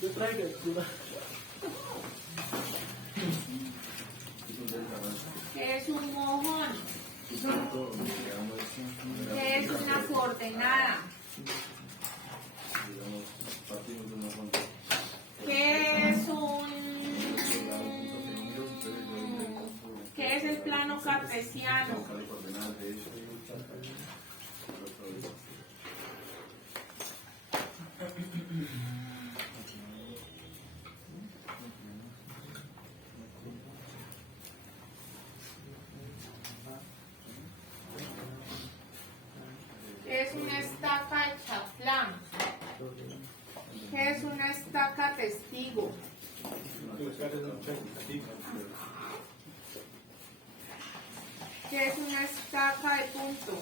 Yo traigo el cura. ¿Qué es un mojón? ¿Qué es una coordenada? ¿Qué es ¿Qué es el plano cartesiano? ¿Qué es una estaca de chaflán? ¿Qué es una estaca testigo? ¿Qué es una estaca de punto?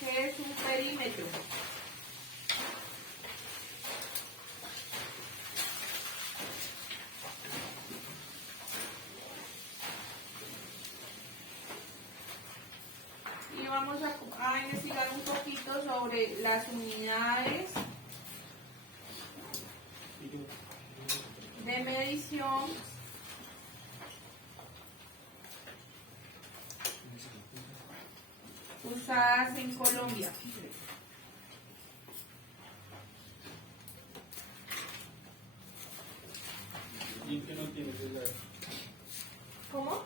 ¿Qué es un perímetro? Y vamos a investigar un poquito sobre las unidades de medición usadas en Colombia. ¿Y qué no tiene que ver? ¿Cómo?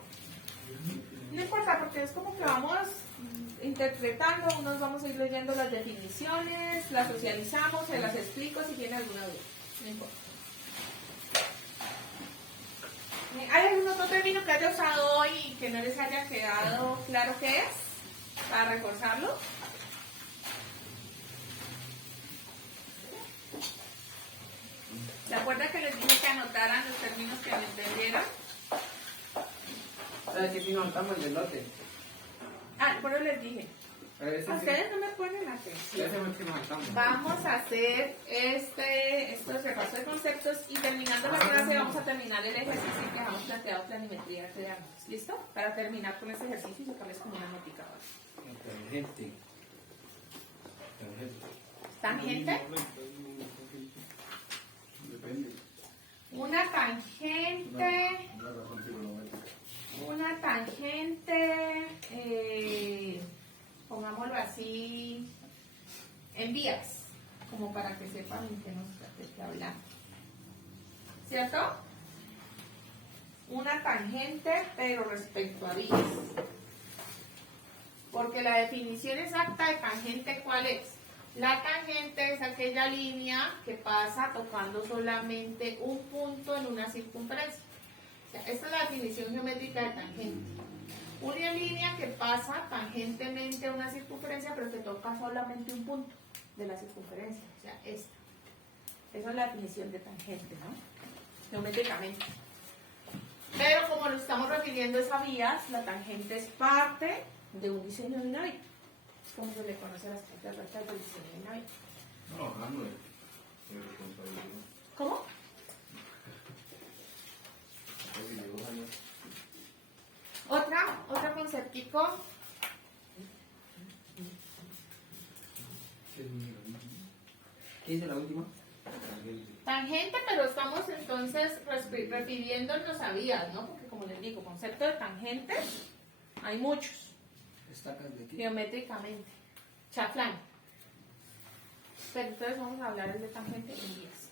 No importa, porque es como que vamos interpretando, unos vamos a ir leyendo las definiciones, las socializamos, se las explico si tiene alguna duda. No importa. ¿Hay algún otro término que haya usado hoy y que no les haya quedado claro qué es? Para reforzarlo. ¿Se acuerdan que les dije que anotaran los términos que no entendieron? ¿Sabes que si no estamos en el lote? Ah, bueno, les dije. Ese Ustedes no me ponen atención. es el que nos saltamos. Vamos a hacer estos repaso de conceptos y terminando la clase vamos a terminar el ejercicio que hemos planteado planimetría de ángulos. ¿Listo? Para terminar con este ejercicio y sacarles como una notica. Tangente. ¿Tangente? Depende. Una tangente. Una tangente, pongámoslo así, en vías, como para que sepan en qué nos está hablando. ¿Cierto? Una tangente, pero respecto a vías. Porque la definición exacta de tangente, ¿cuál es? La tangente es aquella línea que pasa tocando solamente un punto en una circunferencia. O sea, esta es la definición geométrica de tangente. Una línea que pasa tangentemente a una circunferencia, pero que toca solamente un punto de la circunferencia. O sea, esta. Esa es la definición de tangente, ¿no? Geométricamente. Pero como lo estamos refiriendo a vías, la tangente es parte de un diseño dinámico. Es como se le conoce a las partes rectas del diseño dinámico. No, hablando de responsabilidad. ¿Cómo? Otro conceptico. ¿Qué dice la última? Tangente, pero estamos entonces refiriéndonos a vías, ¿no? Porque como les digo, concepto de tangente hay muchos, Estacas de aquí. geométricamente. Chaflán. Pero entonces vamos a hablar de tangente en vías.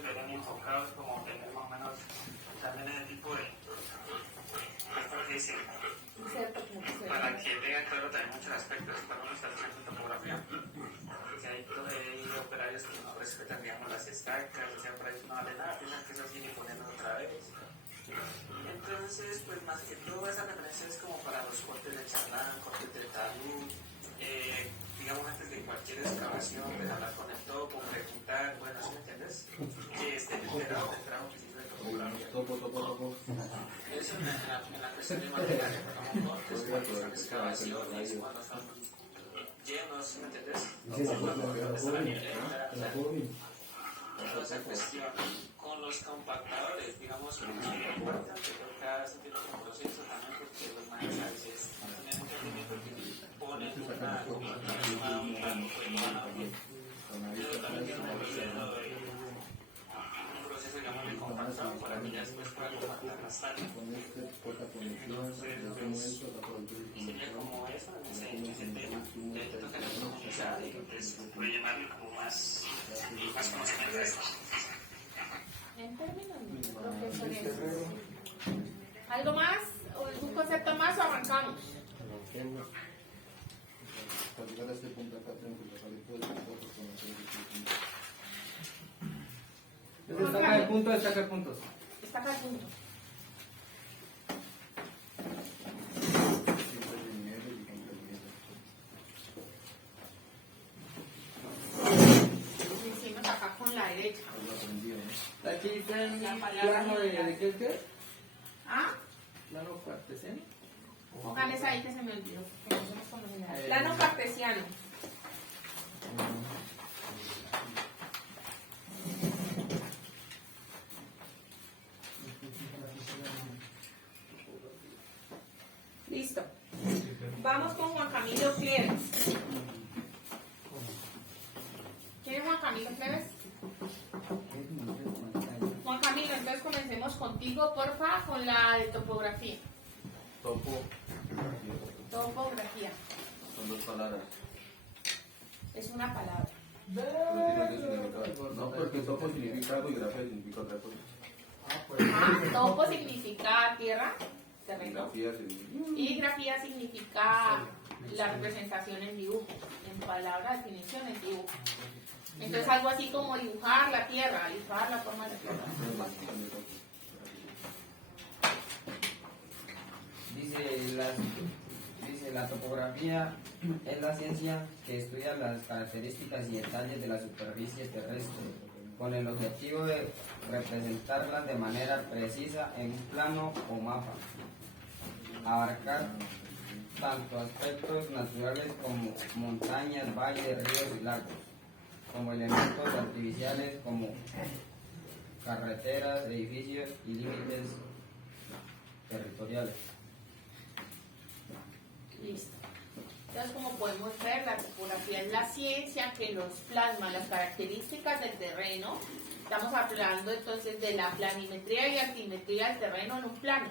pues vienen enfocados como tener más o menos también ese tipo de dice, para que tengan claro también muchos aspectos cuando uno está haciendo topografía. Que hay operarios que no respetan, digamos, las estacas, o sea, por ahí no vale nada, piensan que eso sigue poniendo otra vez. Entonces, pues más que todo esa referencia es como para los cortes de charlán, cortes de talud, digamos antes de cualquier excavación, pues hablar con el topo, preguntar, bueno, ¿sí me entiendes? Que estén enterados del trabajo que se hizo de topografía. Topo. Eso en la cuestión de materiales, como cortes, cuando son excavaciones, cuando son llenos, ¿sí me entiendes? Toda esa cuestión. Con los compactadores, digamos, que importa, pero cada caso tiene un proceso también, porque los manes a veces tienen un rendimiento que ponen una compactación a un plano, pues no van a abrir. Eso también tiene un proceso, digamos, de compactado para que ya después pueda compactar las sales. Sería como eso, en ese tema. Ya te toca profundizar y pues rellenarle como más conocimiento de esto. En términos profesores. ¿Algo más? ¿Un concepto más o arrancamos? Para llegar a este punto acá tengo que sacar todo el punto con Destaca el punto, destaca el punto. Destaca el punto. Lo hicimos acá con la derecha. Aquí está el plano de qué? ¿Ah? Plano cartesiano. Póngales ahí que se me olvidó. Que no somos como general. Plano cartesiano. Listo. Vamos con Juan Camilo Cleves. ¿Quién es Juan Camilo Cleves? Juan Camilo, entonces comencemos contigo, porfa, con la de topografía. Topo. Topografía. Son dos palabras. Es una palabra. No tiene que significar. No, porque topo significa algo y grafía significa otra cosa. Topo significa tierra, terreno. Grafía significa. Y grafía significa la representación en dibujo, en palabra, definición en dibujo. Entonces algo así como dibujar la tierra, dibujar la forma de la tierra. Dice la topografía es la ciencia que estudia las características y detalles de la superficie terrestre con el objetivo de representarlas de manera precisa en un plano o mapa, abarcar tanto aspectos naturales como montañas, valles, ríos y lagos, como elementos artificiales como carreteras, edificios y límites territoriales. Listo. Entonces, como podemos ver, la topografía es la ciencia que nos plasma las características del terreno. Estamos hablando entonces de la planimetría y altimetría del terreno en un plano.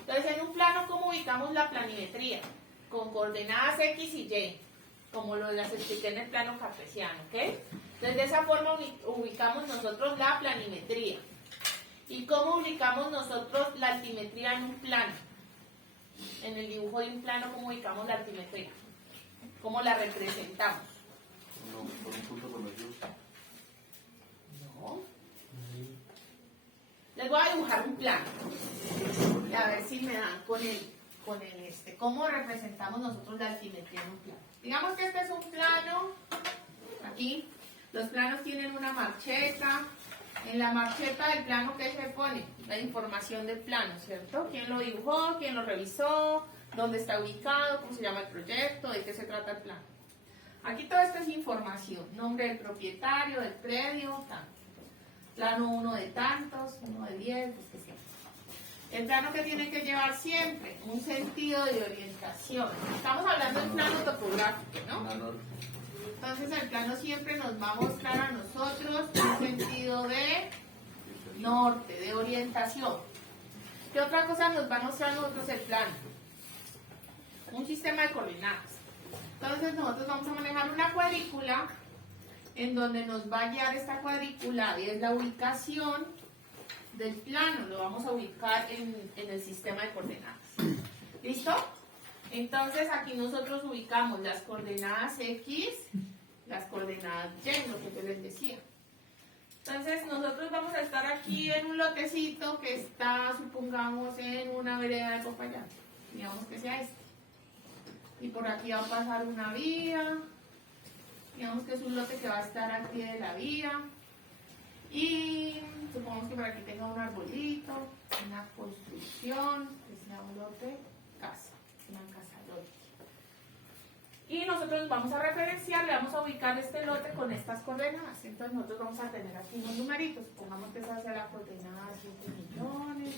Entonces, en un plano, ¿cómo ubicamos la planimetría? Con coordenadas X y Y, como las expliqué en el plano cartesiano, ¿ok? Entonces, de esa forma ubicamos nosotros la planimetría. ¿Y cómo ubicamos nosotros la altimetría en un plano? En el dibujo de un plano, ¿cómo ubicamos la altimetría? ¿Cómo la representamos? No, por un punto conocido. No. Les voy a dibujar un plano. Y a ver si me dan con el cómo representamos nosotros la altimetría en un plano. Digamos que este es un plano. Aquí, los planos tienen una marcheta. En la marcheta del plano, ¿qué se pone? La información del plano, ¿cierto? ¿Quién lo dibujó? ¿Quién lo revisó? ¿Dónde está ubicado? ¿Cómo se llama el proyecto? ¿De qué se trata el plano? Aquí todo esto es información. Nombre del propietario, del predio, tanto. Plano 1 de tantos, 1 de 10, los que sea. El plano que tiene que llevar siempre un sentido de orientación. Estamos hablando del plano topográfico, ¿no? Entonces el plano siempre nos va a mostrar a nosotros un sentido de norte, de orientación. ¿Qué otra cosa nos va a mostrar a nosotros el plano? Un sistema de coordenadas. Entonces nosotros vamos a manejar una cuadrícula en donde nos va a guiar esta cuadrícula y es la ubicación del plano. Lo vamos a ubicar en el sistema de coordenadas. ¿Listo? Entonces aquí nosotros ubicamos las coordenadas X, las coordenadas Y, lo que yo les decía. Entonces nosotros vamos a estar aquí en un lotecito que está, supongamos, en una vereda de Popayán. Digamos que sea este. Y por aquí va a pasar una vía. Digamos que es un lote que va a estar al pie de la vía. Y supongamos que por aquí tenga un arbolito, una construcción, que sea un lote casa, una casa lote. Y nosotros nos vamos a referenciar, le vamos a ubicar este lote con estas coordenadas. Entonces nosotros vamos a tener aquí unos numeritos. Supongamos que esa sea la coordenada 7 millones.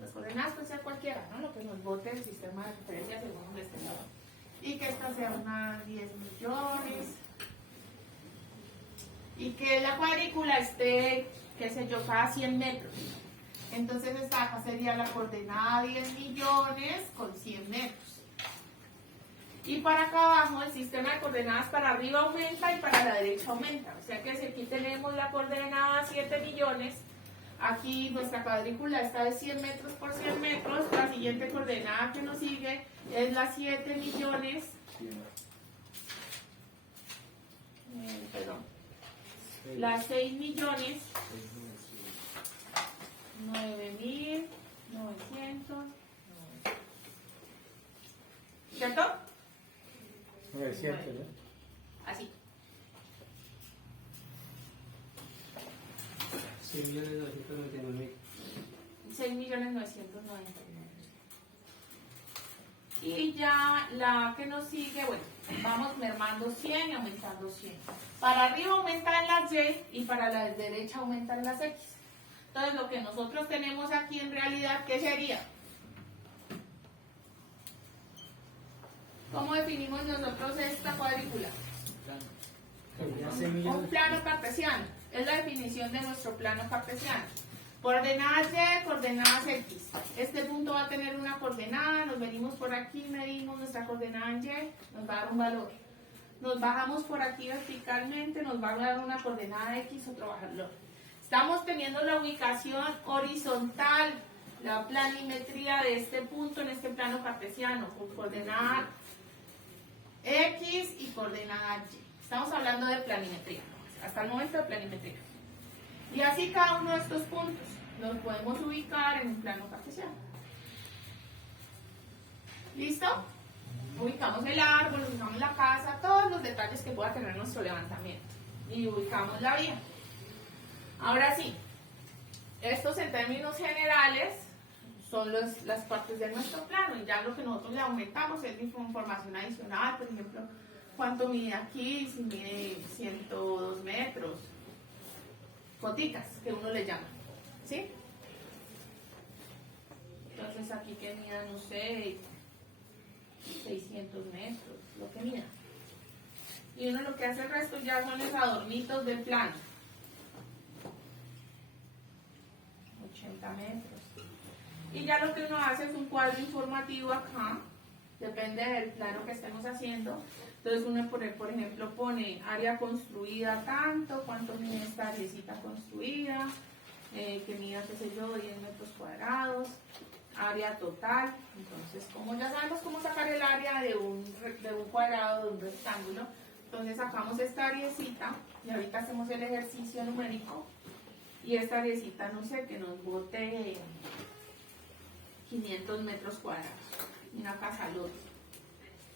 Las coordenadas pueden ser cualquiera, ¿no? Lo que nos bote el sistema de referencia según de este lado. Y que esta sea una 10 millones. Y que la cuadrícula esté, qué sé yo, cada 100 metros. Entonces esta acá sería la coordenada 10 millones con 100 metros. Y para acá abajo el sistema de coordenadas para arriba aumenta y para la derecha aumenta. O sea que si aquí tenemos la coordenada 7 millones, aquí nuestra cuadrícula está de 100 metros por 100 metros. La siguiente coordenada que nos sigue es la 7 millones. Las 6 millones 9.900. ¿Cierto? 900, ¿no? Así. 6.999.000. Y ya la que nos sigue, bueno, vamos mermando 100 y aumentando 100. Para arriba aumentan las Y y para la derecha aumentan las X. Entonces lo que nosotros tenemos aquí en realidad, ¿qué sería? ¿Cómo definimos nosotros esta cuadrícula? Un plano cartesiano. Es la definición de nuestro plano cartesiano. Coordenadas Y, coordenadas X. Este punto va a tener una coordenada, nos venimos por aquí, medimos nuestra coordenada en Y, nos va a dar un valor. Nos bajamos por aquí verticalmente, nos va a dar una coordenada X, otro valor. Estamos teniendo la ubicación horizontal, la planimetría de este punto en este plano cartesiano, con coordenada X y coordenada Y. Estamos hablando de planimetría, hasta el momento de planimetría. Y así cada uno de estos puntos los podemos ubicar en un plano cartesiano. ¿Listo? Ubicamos el árbol, ubicamos la casa, todos los detalles que pueda tener nuestro levantamiento. Y ubicamos la vía. Ahora sí, estos en términos generales son las partes de nuestro plano. Y ya lo que nosotros le aumentamos es información adicional. Por ejemplo, cuánto mide aquí, si mide 102 metros. Foticas, que uno le llama, ¿sí? Entonces aquí que mida, no sé, 600 metros, lo que mida. Y uno lo que hace el resto ya son los adornitos del plano. 80 metros. Y ya lo que uno hace es un cuadro informativo acá, depende del plano que estemos haciendo. Entonces uno, por ejemplo, pone área construida tanto, cuánto mide esta áreacita construida, que mida, qué sé yo, 10 metros cuadrados, área total. Entonces, como ya sabemos cómo sacar el área de un cuadrado, de un rectángulo, entonces sacamos esta areacita y ahorita hacemos el ejercicio numérico y esta areacita, no sé, que nos bote 500 metros cuadrados, una casa lote.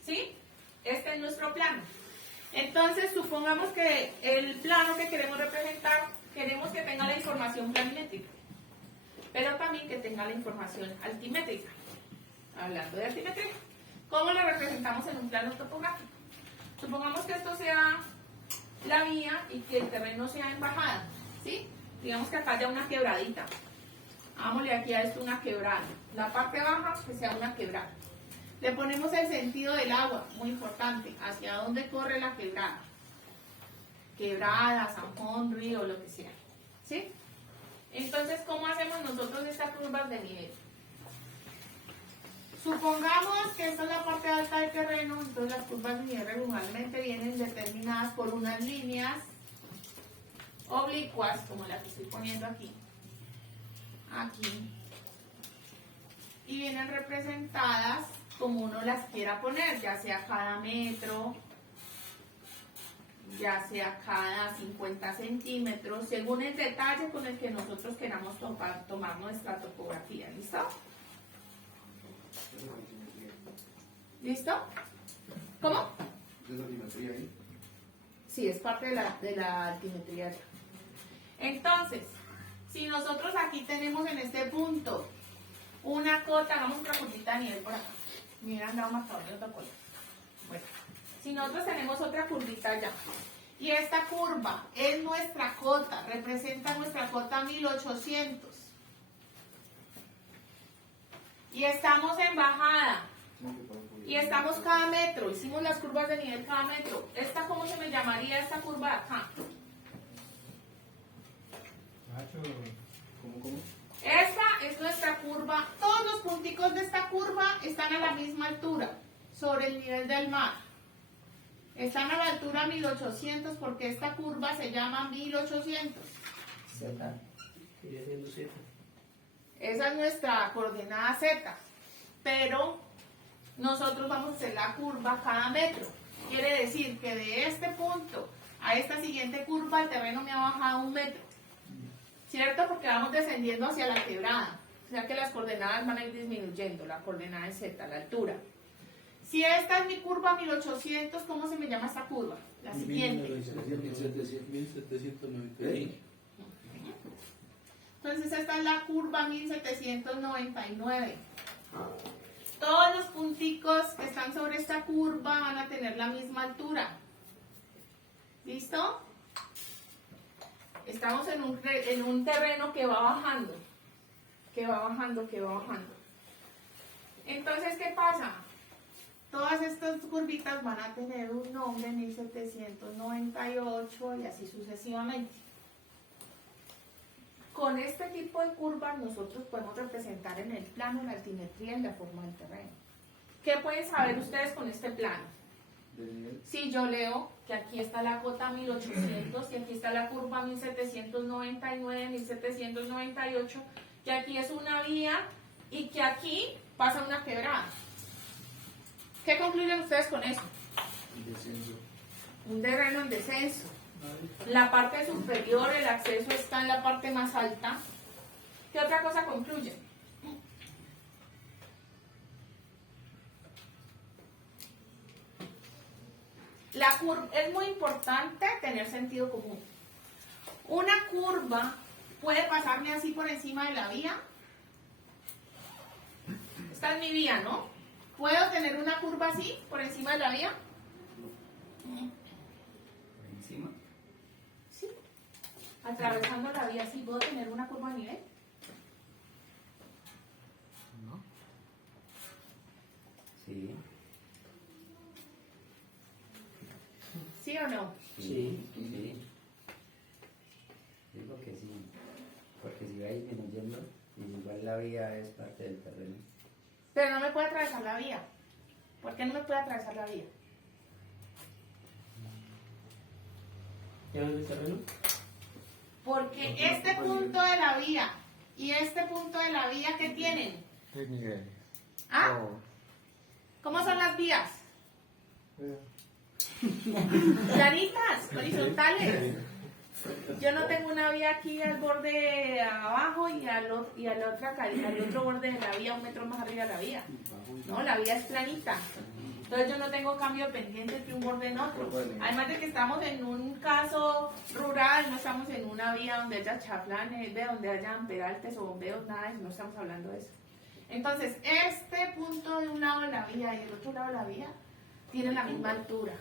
¿Sí? Este es nuestro plano. Entonces, supongamos que el plano que queremos representar, queremos que tenga la información planimétrica, pero también que tenga la información altimétrica. Hablando de altimetría, ¿cómo lo representamos en un plano topográfico? Supongamos que esto sea la vía y que el terreno sea en bajada, ¿sí? Digamos que acá haya una quebradita. Hagámosle aquí a esto una quebrada. La parte baja, que sea una quebrada. Le ponemos el sentido del agua, muy importante, hacia dónde corre la quebrada. Quebrada, zanjón, río, lo que sea. ¿Sí? Entonces, ¿cómo hacemos nosotros estas curvas de nivel? Supongamos que esta es la parte alta del terreno, entonces las curvas de nivel regularmente vienen determinadas por unas líneas oblicuas, como la que estoy poniendo aquí, y vienen representadas como uno las quiera poner, ya sea cada metro, ya sea cada 50 centímetros, según el detalle con el que nosotros queramos tomar nuestra topografía. ¿Listo? ¿Listo? ¿Cómo? ¿Es la altimetría ahí? Sí, es parte de la altimetría. Entonces, si nosotros aquí tenemos en este punto una cota, hagamos otra curvita de nivel por acá. Mira, andaba marcador de otro color. Bueno, si nosotros tenemos otra curvita allá, y esta curva es nuestra cota, representa nuestra cota 1800, y estamos en bajada, y estamos cada metro, hicimos las curvas de nivel cada metro. ¿Esta cómo se me llamaría esta curva de acá? ¿Cómo? Esta es nuestra curva. Todos los punticos de esta curva están a la misma altura, sobre el nivel del mar. Están a la altura 1800 porque esta curva se llama 1800. Z. Sigue siendo 7. Esa es nuestra coordenada Z. Pero nosotros vamos a hacer la curva cada metro. Quiere decir que de este punto a esta siguiente curva el terreno me ha bajado 1 metro. ¿Cierto? Porque vamos descendiendo hacia la quebrada. O sea que las coordenadas van a ir disminuyendo. La coordenada es Z, la altura. Si esta es mi curva 1800, ¿cómo se me llama esta curva? La siguiente. 1790. Entonces esta es la curva 1799. Todos los punticos que están sobre esta curva van a tener la misma altura. ¿Listo? Estamos en un terreno que va bajando. Que va bajando. Entonces, ¿qué pasa? Todas estas curvitas van a tener un nombre, 1798 y así sucesivamente. Con este tipo de curvas nosotros podemos representar en el plano la altimetría y la forma del terreno. ¿Qué pueden saber ustedes con este plano? Si yo leo que aquí está la cota 1800 y aquí está la curva 1799, 1798, que aquí es una vía y que aquí pasa una quebrada. ¿Qué concluyen ustedes con eso? Un terreno en descenso. La parte superior, el acceso está en la parte más alta. ¿Qué otra cosa concluyen? La curva, es muy importante tener sentido común. Una curva puede pasarme así por encima de la vía. Esta es mi vía, ¿no? ¿Puedo tener una curva así por encima de la vía? ¿Por encima? Sí. Atravesando la vía, ¿sí puedo tener una curva a nivel? No. Sí. ¿Sí o no? Sí. Sí. Digo que sí. Porque si va disminuyendo, igual la vía es parte del terreno. Pero no me puede atravesar la vía. ¿Por qué no me puede atravesar la vía? ¿Ya ves el terreno? Porque este punto de la vía y este punto de la vía, ¿qué tienen? 3 niveles. ¿Ah? Oh. ¿Cómo son las vías? Planitas, horizontales. Yo no tengo una vía aquí al borde abajo y al otro borde de la vía, 1 metro más arriba de la vía. No, la vía es planita. Entonces yo no tengo cambio de pendiente entre un borde en otro. Además de que estamos en un caso rural, no estamos en una vía donde haya chaflanes, donde hayan peraltes o bombeos, nada, no estamos hablando de eso. Entonces, este punto de un lado de la vía y el otro lado de la vía tienen la misma altura.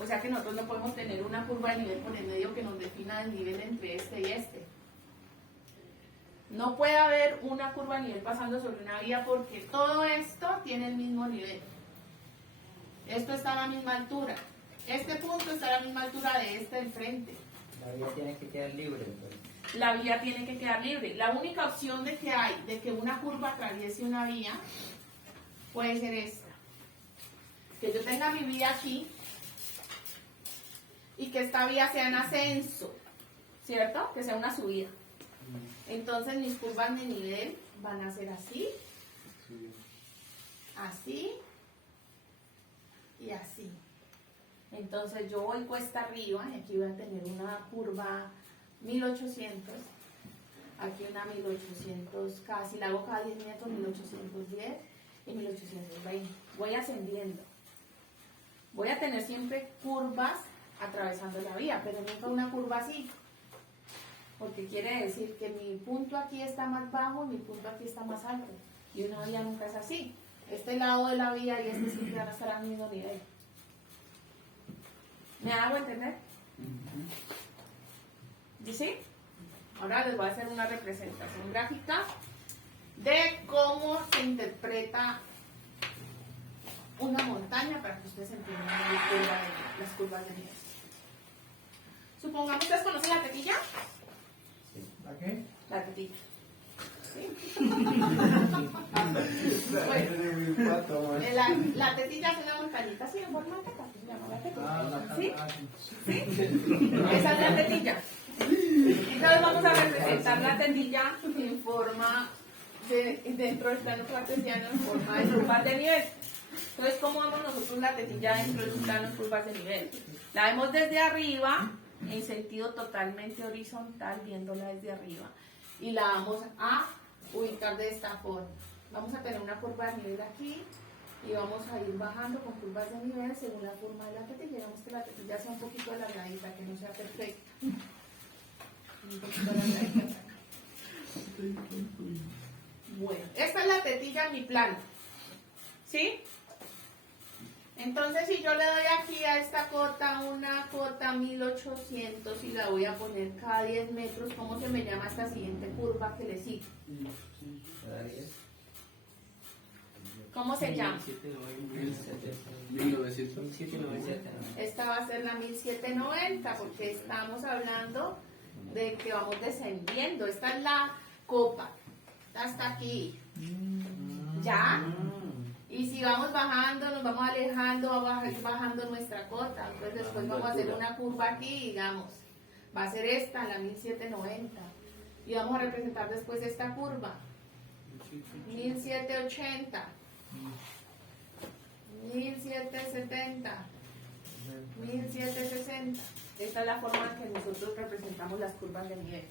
O sea que nosotros no podemos tener una curva de nivel por el medio que nos defina el nivel entre este y este. No puede haber una curva de nivel pasando sobre una vía porque todo esto tiene el mismo nivel. Esto está a la misma altura. Este punto está a la misma altura de este del frente. La vía tiene que quedar libre, entonces. la vía tiene que quedar libre. La única opción de que hay de que una curva atraviese una vía puede ser esta. Que yo tenga mi vía aquí y que esta vía sea en ascenso, ¿cierto? Que sea una subida. Entonces mis curvas de nivel van a ser así, así y así. Entonces yo voy cuesta arriba y aquí voy a tener una curva 1800, aquí una 1800, casi la hago cada 10 metros, 1810 y 1820. Voy ascendiendo. Voy a tener siempre curvas atravesando la vía, pero nunca una curva así. Porque quiere decir que mi punto aquí está más bajo y mi punto aquí está más alto. Y una vía nunca es así. Este lado de la vía y este siempre van a estar al mismo nivel. ¿Me hago entender? ¿Y sí? Ahora les voy a hacer una representación gráfica de cómo se interpreta una montaña para que ustedes entiendan las curvas de nivel. Supongamos que ustedes conocen la tetilla. ¿A qué? La tetilla. ¿Sí? La tetilla es una montañita así en forma de teta, se llama la tetilla. ¿Sí? ¿Sí? Esa es la tetilla. Entonces vamos a representar la tetilla en forma dentro del plano cartesiano en forma de curvas de nivel. Entonces, ¿cómo vemos nosotros la tetilla dentro de un plano de curvas de nivel? La vemos desde arriba en sentido totalmente horizontal, viéndola desde arriba, y la vamos a ubicar de esta forma. Vamos a tener una curva de nivel aquí y vamos a ir bajando con curvas de nivel según la forma de la tetilla. Vemos que la tetilla sea un poquito alargadita, que no sea perfecta. Un poquito alargadita. Bueno, esta es la tetilla en mi plano. ¿Sí? Entonces, si yo le doy aquí a esta cota una cota 1800 y la voy a poner cada 10 metros, ¿cómo se me llama esta siguiente curva que le sigue? ¿Cómo se llama? 1990. Esta va a ser la 1790 porque estamos hablando de que vamos descendiendo. Esta es la copa. Hasta aquí. ¿Ya? Y si vamos bajando, nos vamos alejando, vamos a ir bajando nuestra cota. Entonces después vamos a hacer una curva aquí, digamos. Va a ser esta, la 1790. Y vamos a representar después esta curva. 1780. 1770. 1760. Esta es la forma en que nosotros representamos las curvas de nivel.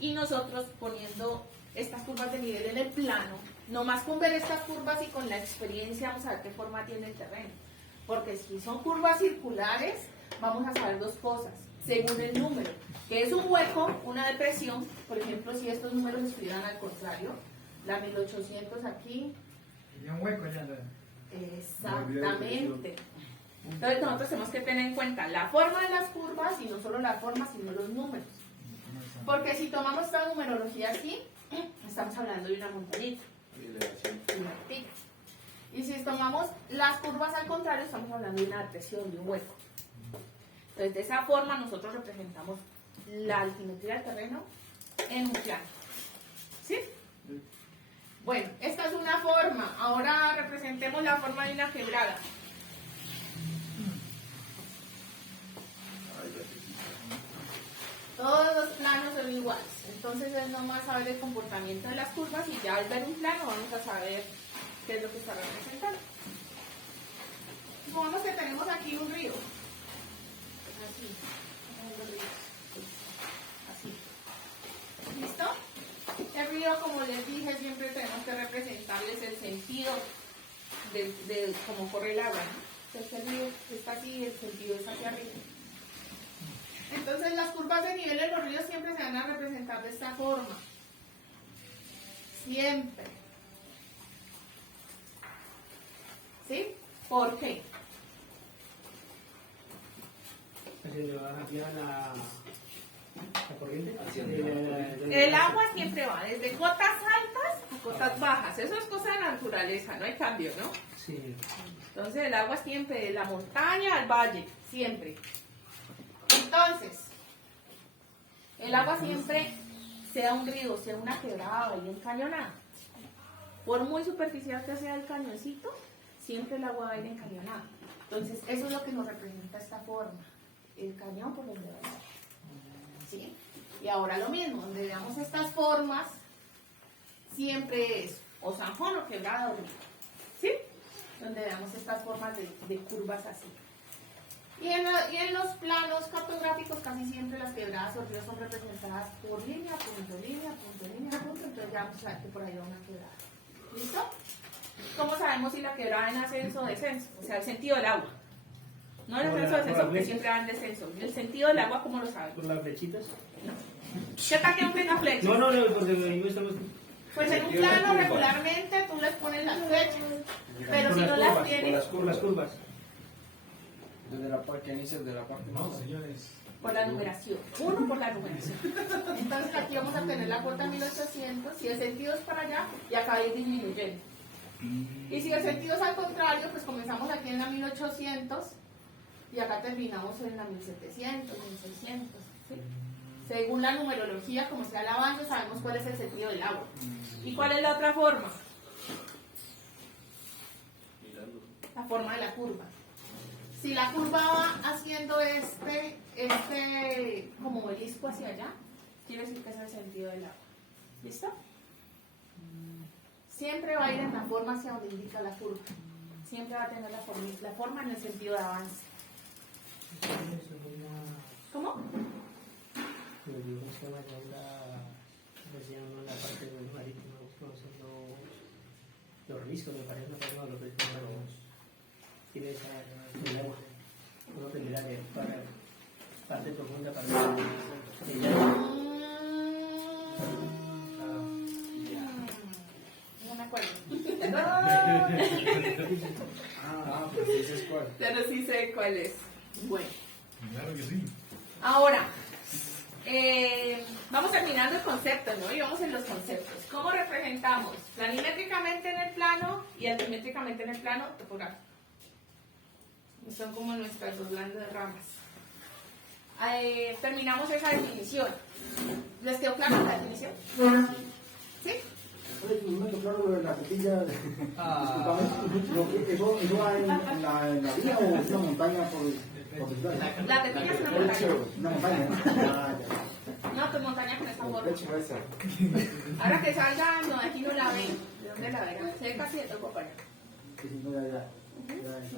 Y nosotros poniendo estas curvas de nivel en el plano, nomás con ver estas curvas y con la experiencia vamos a ver qué forma tiene el terreno. Porque si son curvas circulares, vamos a saber dos cosas, según el número, que es un hueco, una depresión. Por ejemplo, si estos números estuvieran al contrario, la 1800 aquí. Tenía un hueco ya. Exactamente. Entonces nosotros tenemos que tener en cuenta la forma de las curvas y no solo la forma, sino los números. Porque si tomamos esta numerología así, estamos hablando de una montañita. Y si tomamos las curvas al contrario, estamos hablando de una depresión, de un hueco. Entonces, de esa forma nosotros representamos la altimetría del terreno en un plano. ¿Sí? Bueno, esta es una forma. Ahora representemos la forma de una quebrada. Todos los planos son iguales. Entonces es nomás saber el comportamiento de las curvas y ya al ver un plano vamos a saber qué es lo que está representando. Supongamos que tenemos aquí un río. Así. Así. ¿Listo? El río, como les dije, siempre tenemos que representarles el sentido de cómo corre el agua, ¿no? Entonces el río está así, el sentido es hacia arriba. Entonces las curvas de nivel en los ríos siempre se van a representar de esta forma. Siempre. ¿Sí? ¿Por qué? La corriente. El agua siempre va desde cotas altas a cotas bajas. Eso es cosa de la naturaleza, no hay cambio, ¿no? Sí. Entonces el agua siempre de la montaña al valle, siempre. Entonces, El agua siempre, sea un río, sea una quebrada y encañonada, por muy superficial que sea el cañoncito, siempre el agua va a ir encañonada. Entonces, eso es lo que nos representa esta forma, el cañón por donde va el agua. ¿Sí? Y ahora lo mismo, donde veamos estas formas, siempre es o zanjón o quebrada o río. ¿Sí? Donde veamos estas formas de curvas así. Y en los planos cartográficos casi siempre las quebradas o ríos son representadas por línea, punto, punto. Entonces ya vamos a ver que por ahí va una quebrada. ¿Listo? ¿Cómo sabemos si la quebrada en ascenso o descenso? O sea, el sentido del agua. No el ascenso o descenso, porque siempre va en descenso. El sentido del agua, ¿cómo lo sabes? ¿Por las flechitas? ¿Qué tal que no tenga flechas? No, porque no estamos... Pues en un plano regularmente tú les pones las flechas, pero si no las tienes, Por las curvas. Desde la parte inicia de la parte No, más. señores. por la numeración. Uno por la numeración. Entonces aquí vamos a tener la cuota 1800, si el sentido es para allá, y acá va a ir disminuyendo. Y si el sentido es al contrario, pues comenzamos aquí en la 1800 y acá terminamos en la 1700, 1600. ¿Sí? Según la numerología, como sea el avance, sabemos cuál es el sentido del agua. ¿Y cuál es la otra forma? La forma de la curva. Si la curva va haciendo este como obelisco hacia allá, quiere decir que es el sentido del agua. ¿Listo? Siempre va a ir en la forma hacia donde indica la curva. Siempre va a tener la forma en el sentido de avance. ¿Cómo? La parte de los marítimos, los riscos, me parece, no, los riscos tiene esa el agua. Uno tendrá que para parte profunda para No me acuerdo. Pues dices cuál. Pero sí sé cuál es. Bueno. Claro que sí. Ahora, vamos terminando el concepto, ¿no? Y vamos en los conceptos. ¿Cómo representamos planimétricamente en el plano y altimétricamente en el plano topográfico? Son como nuestras dos grandes ramas. Terminamos esa definición. ¿Les quedó clara la definición? ¿Sí? No me claro lo de la tetilla. Disculpame, ¿eso va en la vía o es una montaña por detrás? La tetilla es una montaña. Una montaña. No, tu montaña con esa forma. Ahora que salga, no, aquí no la ven. ¿De dónde la verán? Se ve casi de todo para allá.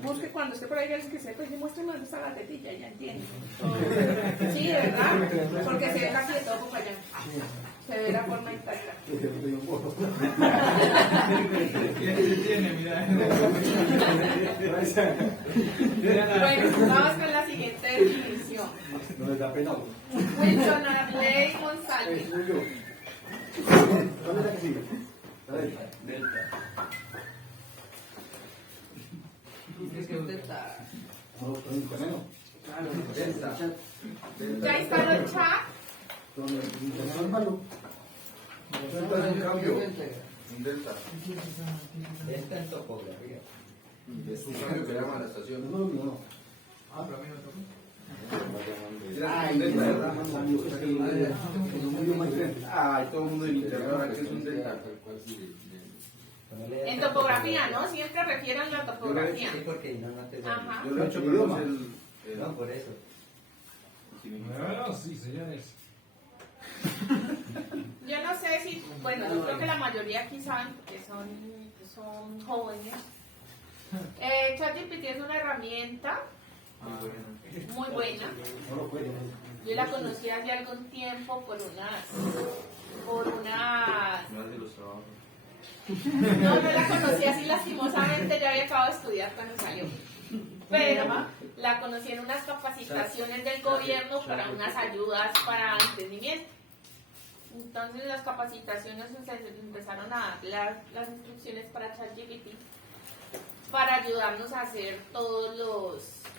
Busque cuando esté por ahí alguien que sepa y dice, muéstrame dónde está la tetilla, ya entiendo. Sí, de verdad, porque se ve casi de todo para allá. Se ve la forma intacta. Bueno, vamos con la siguiente definición. No les da pena. Wilson Arley González. ¿Dónde es la que sigue? No, con veneno. Ya instaló el chat. Con el malo. Un delta. Esta en topografía. Es un cambio que llama a la estación. No. Ah, pero a mí me tocó. Un delta, ¿verdad? Ay, todo el mundo en internet ahora que es un delta. En topografía, ¿no? Siempre refieren a la topografía. Sí, porque no te sale. Ajá. Yo lo he hecho, pero no sé el... No, por eso. Bueno, sí, señores. Yo no sé si, bueno, yo creo que la mayoría aquí saben que son jóvenes. ChatGPT es una herramienta muy buena. No lo puedo. Yo la conocí hace algún tiempo por unas Más de los trabajos. no la conocí así lastimosamente, ya había acabado de estudiar cuando salió. Pero la conocí en unas capacitaciones del gobierno para unas ayudas para emprendimiento. Entonces las capacitaciones empezaron a dar las instrucciones para ChatGPT para ayudarnos a hacer todos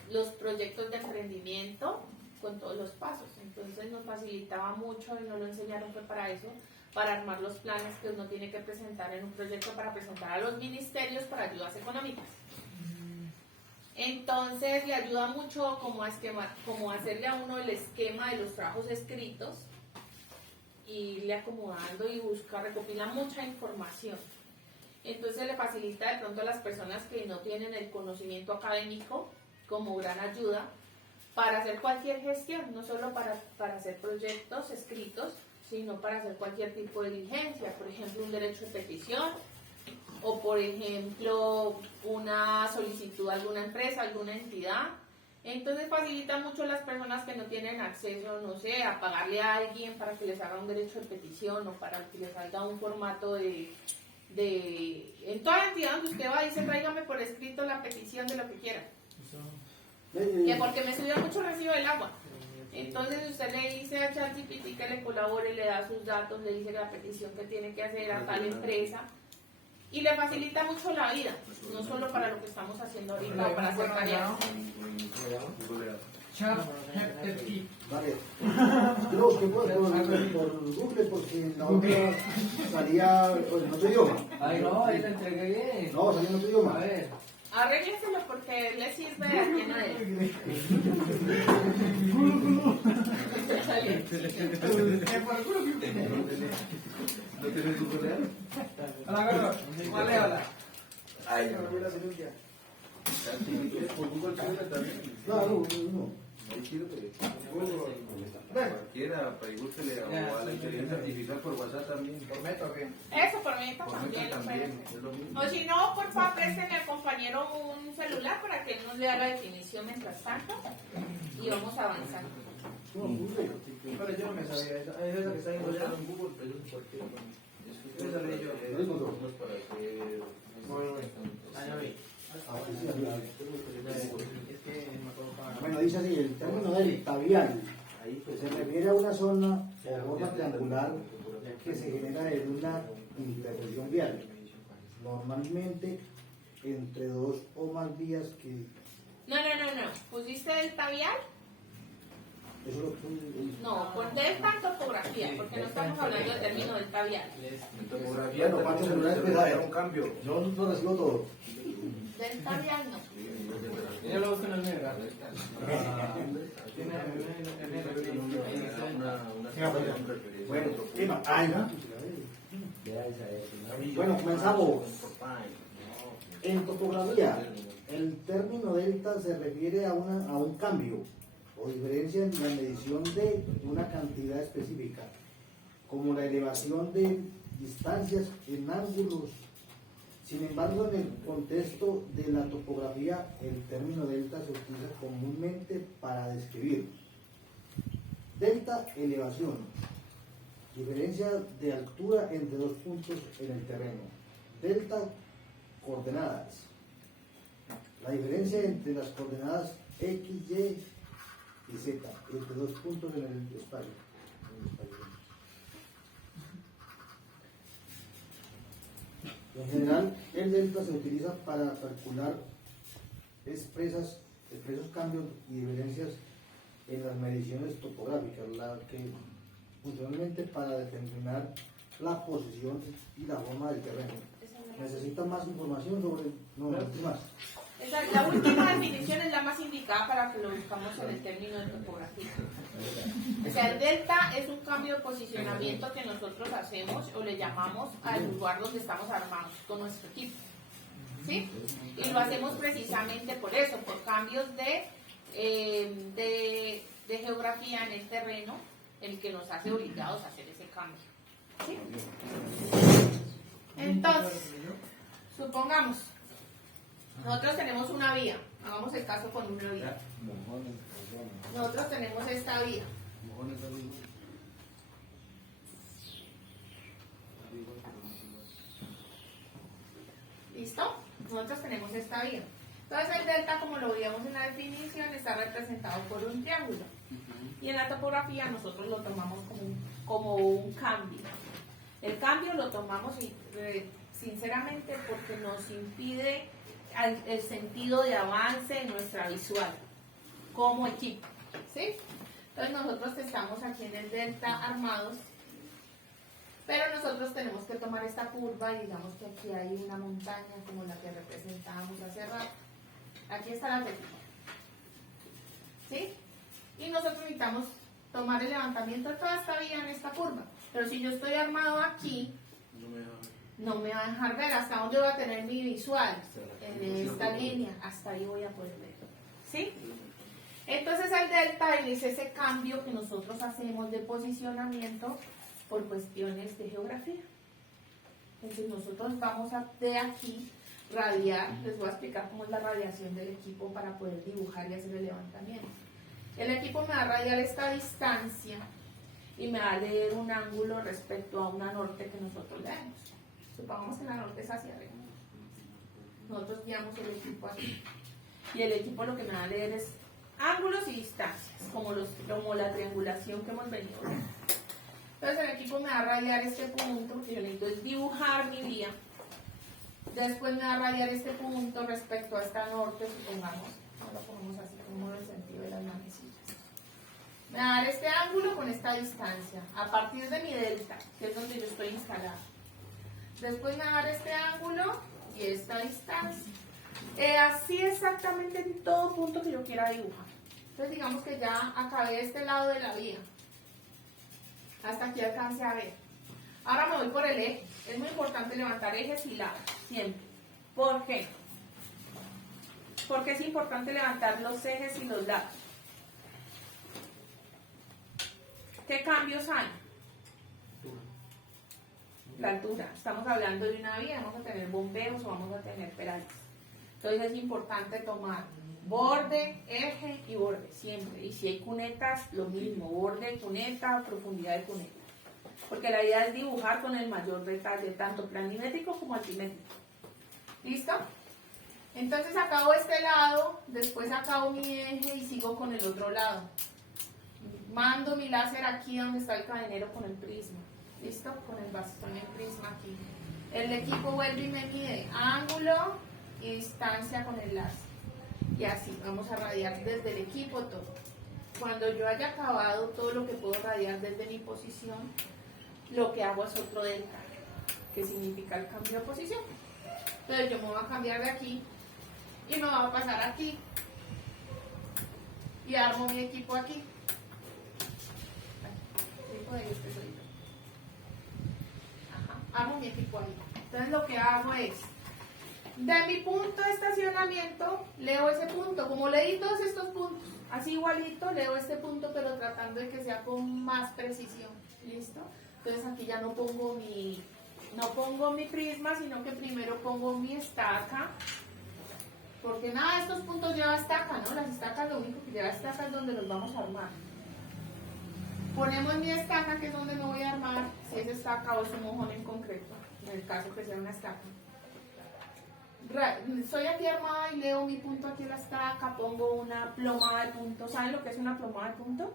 los proyectos de emprendimiento con todos los pasos. Entonces nos facilitaba mucho y nos lo enseñaron fue para eso, para armar los planes que uno tiene que presentar en un proyecto para presentar a los ministerios para ayudas económicas. Entonces le ayuda mucho como a hacerle a uno el esquema de los trabajos escritos irle acomodando y recopila mucha información. Entonces le facilita de pronto a las personas que no tienen el conocimiento académico como gran ayuda para hacer cualquier gestión, no solo para hacer proyectos escritos, sino para hacer cualquier tipo de diligencia, por ejemplo un derecho de petición o por ejemplo una solicitud a alguna empresa, alguna entidad. Entonces facilita mucho a las personas que no tienen acceso, no sé, a pagarle a alguien para que les haga un derecho de petición o para que les haga un formato en toda la entidad donde usted va dice tráigame por escrito la petición de lo que quiera. Que porque me subió mucho recibo del agua. Entonces usted le dice a ChatGPT que le colabore, le da sus datos, le dice la petición que tiene que hacer a tal empresa y le facilita mucho la vida, no solo para lo que estamos haciendo ahorita o para hacer tareas. Vale. Yo lo busqué por Google porque la otra salía en otro idioma. Ay, no, ahí la entregué bien. No, salía en otro idioma. A ver. Arrégleselo porque le sirve a quien a él. ¿No tienes Google Real? Hola, Carlos. ¿Cuál es? Hola. Ay, no me la silencia. Por Google Chrome también. Claro, no. Ahí sirve. Cualquiera, pregúntele a la inteligencia artificial por WhatsApp también. ¿Por Meta o qué? Eso por mí Por también. Meta también, es lo mismo. O si no, por favor, presten al compañero un celular para que él nos lea la definición mientras tanto y vamos avanzando. No, Google. Pero yo no me sabía eso. Es esa que está en ya. En Google, pero es cualquiera. Esa leí yo. No es para que... Ah, ya vi. Ah, sí, arriba. Es que me acuerdo para... Bueno, dice así, el término del tabial se refiere a una zona o forma triangular que se genera en una intersección vial, normalmente entre dos o más vías que... No. ¿Pusiste delta vial? Eso lo No, pon delta topografía, porque no estamos hablando del término delta vial. En topografía, no, ¿cuántos celulares me da un cambio? Yo lo recibo todo. Delta vial no. Yo lo busco en el negro. Bueno, bueno, comenzamos. En topografía, el término delta se refiere a un cambio o diferencia en la medición de una cantidad específica, como la elevación de distancias en ángulos. Sin embargo, en el contexto de la topografía, el término delta se utiliza comúnmente para describir delta, elevación, diferencia de altura entre dos puntos en el terreno, delta, coordenadas, la diferencia entre las coordenadas X, Y y Z entre dos puntos en el espacio. En general, el delta se utiliza para calcular expresos cambios y diferencias en las mediciones topográficas, la que funcionalmente para determinar la posición y la forma del terreno. ¿Necesita más información sobre más? La última definición es la más indicada para que lo buscamos en el término de topografía. O sea, el delta es un cambio de posicionamiento que nosotros hacemos o le llamamos al lugar donde estamos armados con nuestro equipo. ¿Sí? Y lo hacemos precisamente por eso, por cambios de geografía en el terreno, el que nos hace obligados a hacer ese cambio. ¿Sí? Entonces, supongamos, nosotros tenemos una vía, hagamos el caso con una vía. Nosotros tenemos esta vía. ¿Listo? Nosotros tenemos esta vía. Entonces el delta, como lo veíamos en la definición, está representado por un triángulo. Y en la topografía nosotros lo tomamos como un cambio. El cambio lo tomamos sinceramente porque nos impide el sentido de avance en nuestra visual como equipo, ¿sí? Entonces nosotros estamos aquí en el delta armados, pero nosotros tenemos que tomar esta curva y digamos que aquí hay una montaña como la que representábamos hace rato. Aquí está la técnica, ¿sí? Y nosotros necesitamos tomar el levantamiento de toda esta vía en esta curva. Pero si yo estoy armado aquí, no me va a dejar ver hasta dónde voy a tener mi visual. En esta línea, hasta ahí voy a poder ver. ¿Sí? Entonces el delta es ese cambio que nosotros hacemos de posicionamiento por cuestiones de geografía. Entonces nosotros vamos a de aquí radiar, les voy a explicar cómo es la radiación del equipo para poder dibujar y hacer el levantamiento. El equipo me va a radiar esta distancia y me va a leer un ángulo respecto a una norte que nosotros leemos. Supongamos que la norte es hacia arriba. Nosotros guiamos el equipo aquí. Y el equipo lo que me va a leer es ángulos y distancias, como la triangulación que hemos venido viendo. Entonces el equipo me va a radiar este punto, porque yo necesito es dibujar mi vía. Después me va a radiar este punto respecto a esta norte, supongamos. Ahora lo ponemos así como el sentido de las manecillas. Me va a dar este ángulo con esta distancia, a partir de mi delta, que es donde yo estoy instalado. Después me va a dar este ángulo y esta distancia. Así exactamente en todo punto que yo quiera dibujar. Entonces digamos que ya acabé este lado de la vía. Hasta aquí alcancé a ver. Ahora me voy por el eje. Es muy importante levantar ejes y lados, siempre. ¿Por qué? Porque es importante levantar los ejes y los lados. ¿Qué cambios hay? La altura. Estamos hablando de una vía, vamos a tener bombeos o vamos a tener perales. Entonces es importante tomar borde, eje y borde, siempre. Y si hay cunetas, lo mismo, borde, cuneta, profundidad de cuneta. Porque la idea es dibujar con el mayor detalle, tanto planimétrico como altimétrico. ¿Listo? Entonces acabo este lado, después acabo mi eje y sigo con el otro lado. Mando mi láser aquí donde está el cadenero con el prisma. ¿Listo? Con el bastón en prisma aquí. El equipo vuelve y me mide ángulo y distancia con el láser. Y así vamos a radiar desde el equipo todo. Cuando yo haya acabado todo lo que puedo radiar desde mi posición, lo que hago es otro delta, que significa el cambio de posición. Entonces yo me voy a cambiar de aquí y me voy a pasar aquí y armo mi equipo aquí. Armo mi equipo ahí. Entonces lo que hago es, de mi punto de estacionamiento, leo ese punto. Como leí todos estos puntos, así igualito, leo este punto, pero tratando de que sea con más precisión. ¿Listo? Entonces aquí ya no pongo mi prisma, sino que primero pongo mi estaca. Porque nada de estos puntos lleva estaca, ¿no? Las estacas, lo único que lleva estaca es donde los vamos a armar. Ponemos mi estaca, que es donde me voy a armar, si es estaca o es un mojón en concreto, en el caso que sea una estaca. Estoy aquí armada y leo mi punto aquí en la estaca, pongo una plomada de punto. ¿Saben lo que es una plomada de punto?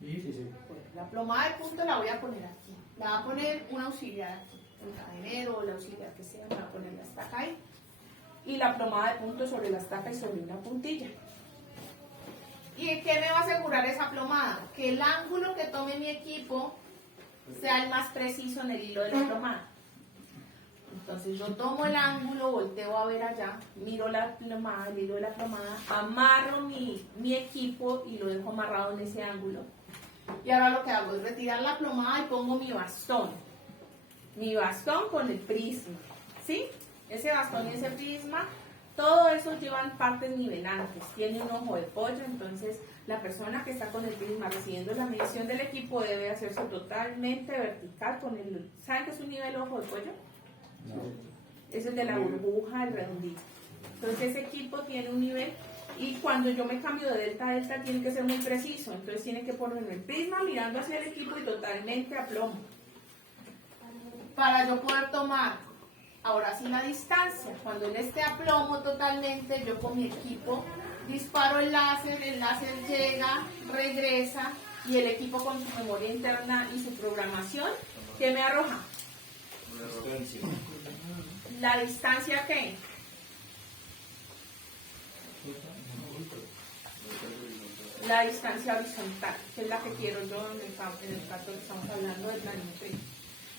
Sí. Pues la plomada de punto la voy a poner aquí. La voy a poner un auxiliar aquí, un cadenero o la auxiliar que sea, me voy a poner la estaca ahí. Y la plomada de punto sobre la estaca y sobre una puntilla. ¿Y qué me va a asegurar esa plomada? Que el ángulo que tome mi equipo sea el más preciso en el hilo de la plomada. Entonces yo tomo el ángulo, volteo a ver allá, miro la plomada, el hilo de la plomada, amarro mi equipo y lo dejo amarrado en ese ángulo. Y ahora lo que hago es retirar la plomada y pongo mi bastón. Mi bastón con el prisma, ¿sí? Ese bastón y ese prisma, todo eso llevan partes nivelantes, tiene un ojo de pollo, entonces la persona que está con el prisma recibiendo la medición del equipo debe hacerse totalmente vertical con el... ¿Saben qué es un nivel ojo de pollo? No. Es el de la burbuja, el redondito. Entonces ese equipo tiene un nivel y cuando yo me cambio de delta a delta tiene que ser muy preciso, entonces tiene que ponerme el prisma mirando hacia el equipo y totalmente a plomo. Para yo poder tomar ahora sí la distancia, cuando él esté a plomo totalmente, yo con mi equipo disparo el láser llega, regresa y el equipo con su memoria interna y su programación, ¿qué me arroja? ¿La distancia qué? La distancia horizontal, que es la que quiero yo en el caso que estamos hablando de planimetría.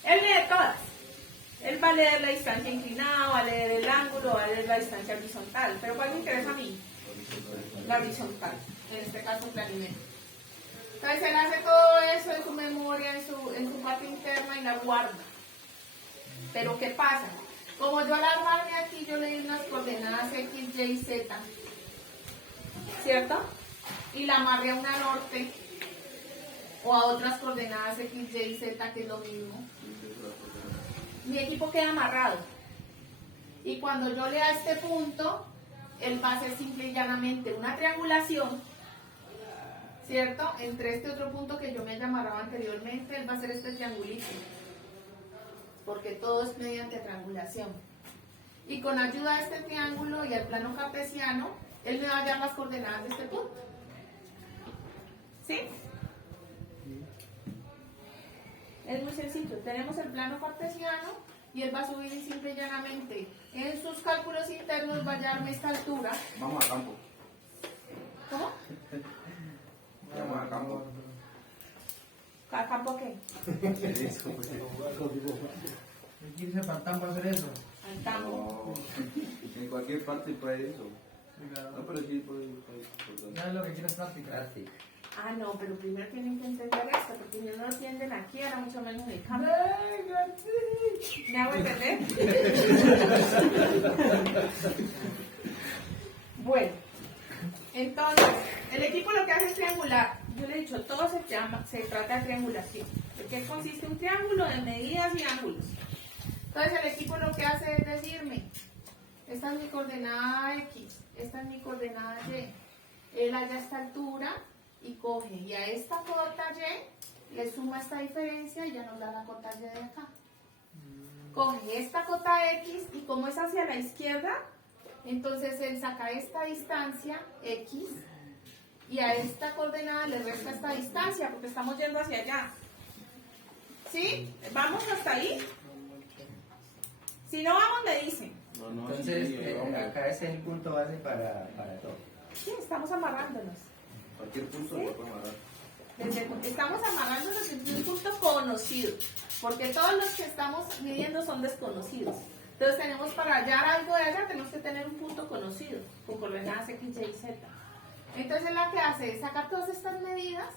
Él lee todas. Él va a leer la distancia inclinada, va a leer el ángulo, va a leer la distancia horizontal. ¿Pero cuál me interesa a mí? La horizontal, en este caso planimetría. Entonces él hace todo eso en su memoria, en y la guarda. Pero ¿qué pasa? Como yo al armarme aquí, yo le di unas coordenadas X, Y y Z, ¿cierto? Y la amarré a una norte o a otras coordenadas X, Y y Z, que es lo mismo. Mi equipo queda amarrado. Y cuando yo lea este punto, él va a hacer simple y llanamente una triangulación, ¿cierto? Entre este otro punto que yo me amarraba anteriormente, él va a hacer este triangulito. Porque todo es mediante triangulación. Y con ayuda de este triángulo y el plano cartesiano, él me va a hallar las coordenadas de este punto. ¿Sí? Es muy sencillo. Tenemos el plano cartesiano y él va a subir y simple y llanamente en sus cálculos internos va a hallarme esta altura. Vamos a campo. ¿Cómo? Vamos a campo. ¿A campo qué? Eso, pues. Hay que irse para Tampa a hacer eso. Al campo. No, en cualquier parte puede eso. No, pero sí puede. ¿Sabes lo que quieres practicar? Práctica. Ah, no, pero primero tienen que entender esto, porque si no lo entienden aquí, era mucho menos en el campo. ¿Me hago entender? Bueno, entonces, el equipo lo que hace es triangular. Yo le he dicho, todo se trata de triangulación. ¿De qué consiste un triángulo? De medidas y ángulos. Entonces, el equipo lo que hace es decirme, esta es mi coordenada X, esta es mi coordenada Y. Él halla esta altura y coge, y a esta cota Y le suma esta diferencia y ya nos da la cota Y de acá. Coge esta cota X y como es hacia la izquierda, entonces él saca esta distancia X y a esta coordenada le resta esta distancia porque estamos yendo hacia allá. ¿Sí? ¿Vamos hasta ahí? Si no vamos, me dicen. No, no, Entonces, sí, vamos. acá ese es el punto base para todo. Sí, estamos amarrándonos. Cualquier punto ¿Sí? lo puede amarrar. Estamos amarrándonos en un punto conocido, porque todos los que estamos midiendo son desconocidos. Entonces tenemos para hallar algo de allá, tenemos que tener un punto conocido, con coordenadas X, Y y Z. Entonces la que hace es sacar todas estas medidas,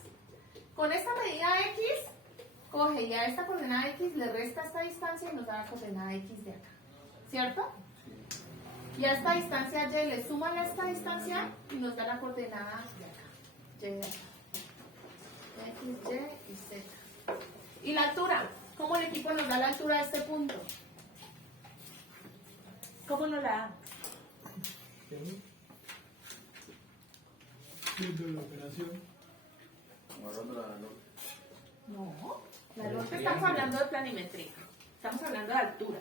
con esta medida X, coge y a esta coordenada X le resta esta distancia y nos da la coordenada X de acá, ¿cierto? Y a esta distancia Y le suman a esta distancia y nos da la coordenada de acá, Y de acá. X, Y y Z. ¿Y la altura? ¿Cómo el equipo nos da la altura de este punto? ¿Cómo nos la da? Haciendo la operación. Amarrando la norte. No, la norte estamos hablando de planimetría. Estamos hablando de altura.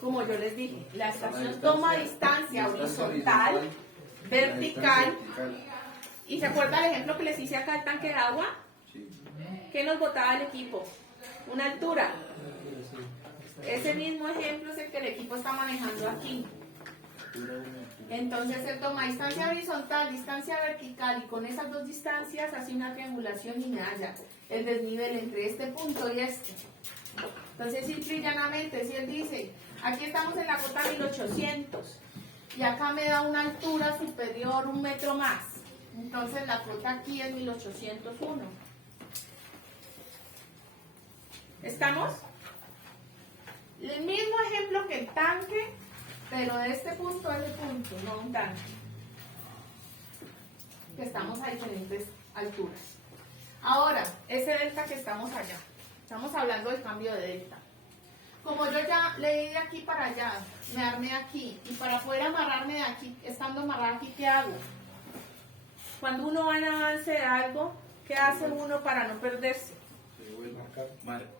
Como yo les dije, la estación toma distancia horizontal, vertical. ¿Y se acuerda el ejemplo que les hice acá del tanque de agua? Sí. ¿Qué nos botaba el equipo? Una altura. Ese mismo ejemplo es el que el equipo está manejando aquí. Entonces él toma distancia horizontal, distancia vertical y con esas dos distancias hace una triangulación y me halla el desnivel entre este punto y este. Entonces simple y llanamente, si él dice, aquí estamos en la cota 1800 y acá me da una altura superior 1 metro más, entonces la cota aquí es 1801. ¿Estamos? El mismo ejemplo que el tanque, pero de este punto a ese punto, no un tanque. Que estamos a diferentes alturas. Ahora, ese delta que estamos allá, estamos hablando del cambio de delta. Como yo ya le di de aquí para allá, me armé aquí, y para poder amarrarme de aquí, estando amarrada aquí, ¿qué hago? Cuando uno va en avance de algo, ¿qué hace uno para no perderse? Se devuelve. Marca.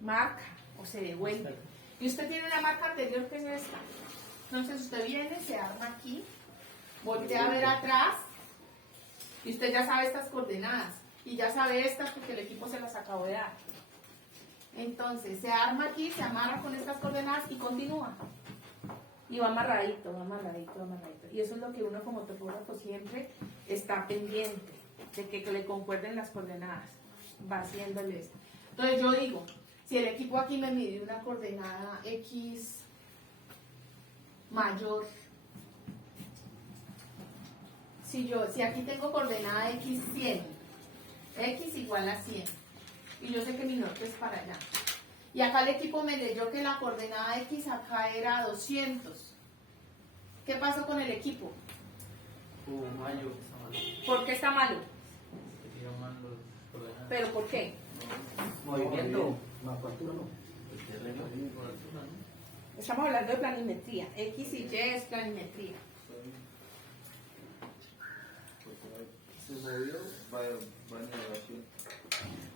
Marca o se devuelve. Y usted tiene una marca anterior que es esta. Entonces usted viene, se arma aquí, voltea a ver atrás y usted ya sabe estas coordenadas y ya sabe estas porque el equipo se las acabó de dar. Entonces se arma aquí, se amarra con estas coordenadas y continúa. Y va amarradito, va amarradito, va amarradito. Y eso es lo que uno como topógrafo siempre está pendiente, de que le concuerden las coordenadas. Va haciéndole esto. Entonces yo digo, si el equipo aquí me mide una coordenada X mayor, si aquí tengo coordenada X 100, X igual a 100. Y yo sé que mi norte es para allá. Y acá el equipo me leyó que la coordenada X acá era 200. ¿Qué pasó con el equipo? Mayo, está mal. ¿Por qué está malo? Se tiran mal los coordenadas. ¿Pero por qué? Movimiento. Más factura no. Estamos hablando de planimetría. X y Y es planimetría. Se movió, va en elevación.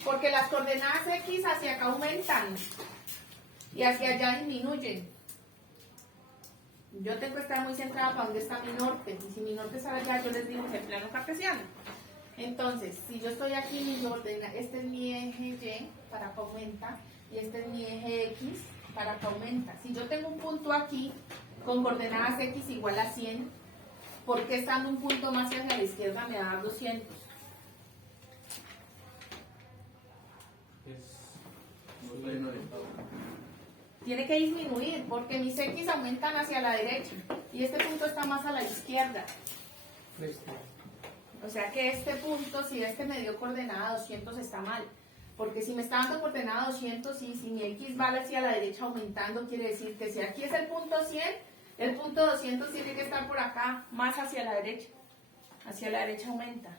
Porque las coordenadas X hacia acá aumentan y hacia allá disminuyen. Yo tengo que estar muy centrada para dónde está mi norte. Y si mi norte está allá, yo les digo que el plano cartesiano. Entonces, si yo estoy aquí, mi orden, este es mi eje Y para que aumenta y este es mi eje X para que aumenta. Si yo tengo un punto aquí con coordenadas X igual a 100, ¿por qué estando un punto más hacia la izquierda me va a dar 200? No está bien orientado. Tiene que disminuir porque mis X aumentan hacia la derecha y este punto está más a la izquierda. O sea que este punto, si este me dio coordenada 200, está mal. Porque si me está dando coordenada 200 y si mi X va hacia la derecha aumentando, quiere decir que si aquí es el punto 100, el punto 200 tiene que estar por acá, más hacia la derecha. Hacia la derecha aumenta.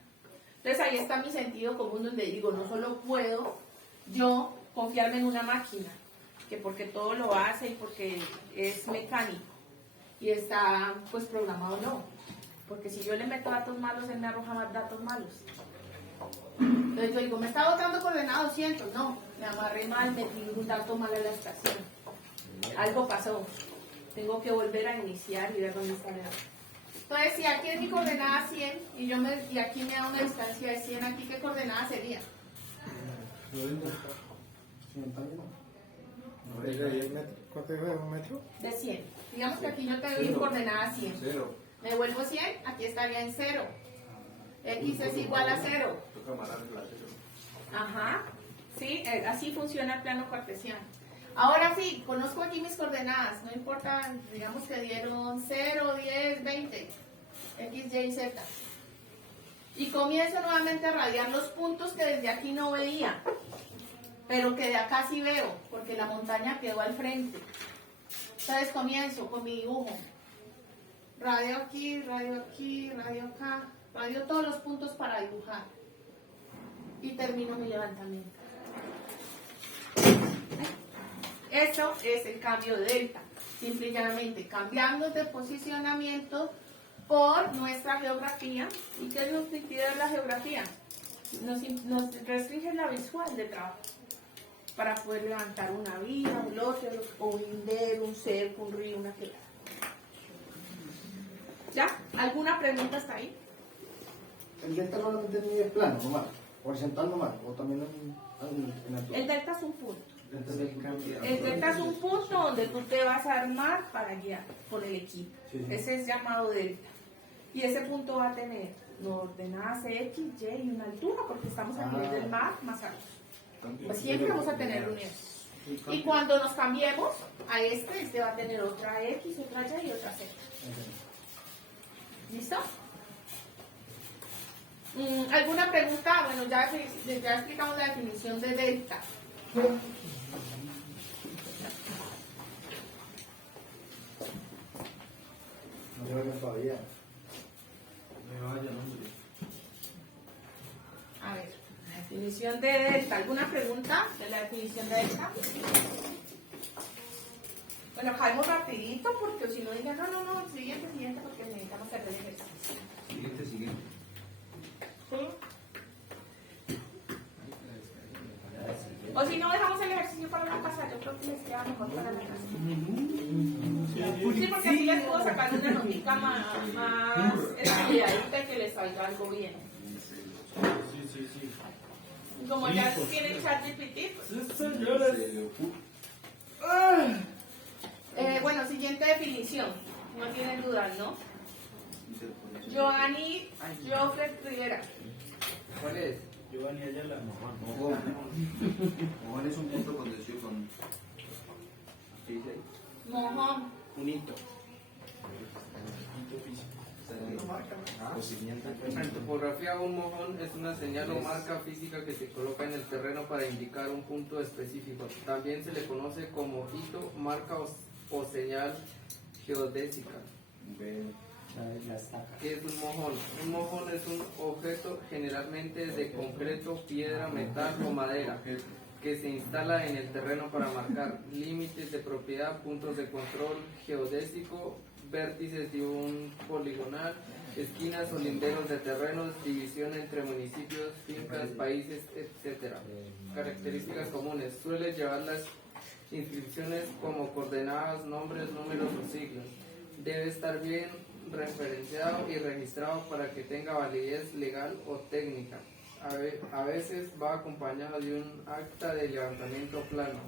Entonces ahí está mi sentido común donde digo, no solo puedo yo confiarme en una máquina, que porque todo lo hace y porque es mecánico y está pues programado, no. Porque si yo le meto datos malos, él me arroja más datos malos. Entonces yo digo, me está botando coordenada 200. No, me amarré mal, metí un dato mal en la estación. Algo pasó. Tengo que volver a iniciar y ver dónde está el error. Entonces, si aquí es mi coordenada 100 y aquí me da una distancia de 100, ¿aquí qué coordenada sería? 100 también. ¿Cuánto es un metro? De 100. Digamos que aquí yo te doy coordenada 100. 0. Me vuelvo 100, aquí estaría en 0. X es igual a 0. Toca amarrar la 0. Ajá. Sí, así funciona el plano cartesiano. Ahora sí, conozco aquí mis coordenadas. No importa, digamos que dieron 0, 10, 20. X, Y, Z. Y comienzo nuevamente a radiar los puntos que desde aquí no veía, pero que de acá sí veo, porque la montaña quedó al frente. Entonces comienzo con mi dibujo. Radio aquí, radio aquí, radio acá. Radio todos los puntos para dibujar. Y termino mi levantamiento. Eso es el cambio de delta. Simple y llanamente cambiamos de posicionamiento por nuestra geografía. ¿Y qué nos impide ver la geografía? Nos restringe la visual de trabajo para poder levantar una vía, un lote, o un lindero, un cerco, un río, una quebrada. ¿Ya? ¿Alguna pregunta hasta ahí? El delta normalmente mide plano nomás, horizontal nomás, o también en altura. El delta es un punto. Delta es el cambio. El delta es un punto donde tú te vas a armar para guiar con el equipo. Sí, sí. Ese es llamado delta. Y ese punto va a tener coordenadas X, Y y una altura, porque estamos a nivel del mar más alto. Pues siempre vamos a tener un X. Y cuando nos cambiemos a este va a tener otra X, otra Y y otra Z. ¿Listo? ¿Alguna pregunta? Bueno, ya explicamos la definición de delta. No se vayan todavía. Me vaya, hombre. A ver, la definición de delta. ¿Alguna pregunta de la definición de delta? Bueno, caemos rapidito porque si no digan, no, siguiente, porque necesitamos hacer el ejercicio. Siguiente. ¿Sí? O si no, dejamos el ejercicio para la casa. Yo creo que les queda mejor para la casa. Sí, porque así les puedo sacar una notica más estudiadita y que les salga algo bien. Sí. Y como ya tienen ChatGPT, bueno, siguiente definición. No tienen dudas, ¿no? Giovanni Joffre Rivera. ¿Cuál es? Giovanni Ayala. Mojón es un punto condensivo con... ¿Qué dice ahí? Mojón. Un hito. En topografía, un mojón es una señal o marca física que se coloca en el terreno para indicar un punto específico. También se le conoce como hito, marca o señal geodésica. ¿Qué es un mojón? Un mojón es un objeto generalmente de concreto, piedra, metal o madera que se instala en el terreno para marcar límites de propiedad, puntos de control geodésico, vértices de un poligonal, esquinas o linderos de terrenos, división entre municipios, fincas, países, etc. Características comunes. Suele llevar las inscripciones como coordenadas, nombres, números o siglas. Debe estar bien referenciado y registrado para que tenga validez legal o técnica. A veces va acompañado de un acta de levantamiento plano.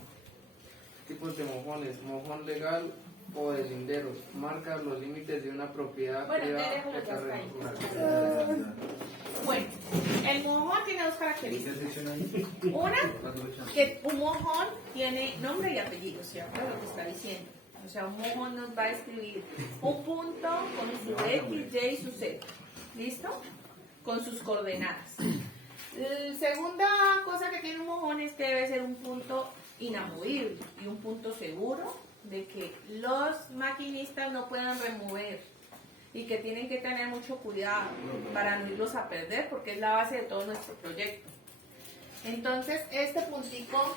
Tipos de mojones: mojón legal o de linderos. Marca los límites de una propiedad privada o terreno. Bueno, el mojón tiene dos características. Una, que un mojón tiene nombre y apellido, ¿cierto? Lo que está diciendo. O sea, un mojón nos va a escribir un punto con su X, Y y su Z. ¿Listo? Con sus coordenadas. La segunda cosa que tiene un mojón es que debe ser un punto inamovible y un punto seguro de que los maquinistas no puedan remover y que tienen que tener mucho cuidado para no irlos a perder porque es la base de todo nuestro proyecto. Entonces, este puntico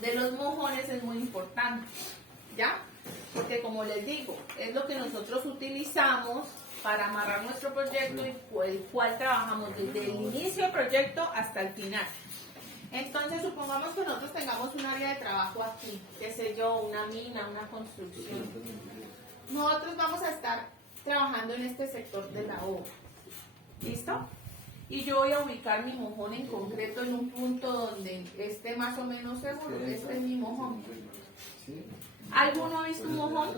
de los mojones es muy importante, ¿ya? Porque como les digo, es lo que nosotros utilizamos para amarrar nuestro proyecto y el cual trabajamos desde el inicio del proyecto hasta el final. Entonces, supongamos que nosotros tengamos un área de trabajo aquí, qué sé yo, una mina, una construcción. Nosotros vamos a estar trabajando en este sector de la obra. ¿Listo? Y yo voy a ubicar mi mojón en concreto en un punto donde esté más o menos seguro. Este es mi mojón. ¿Alguno ha visto un mojón?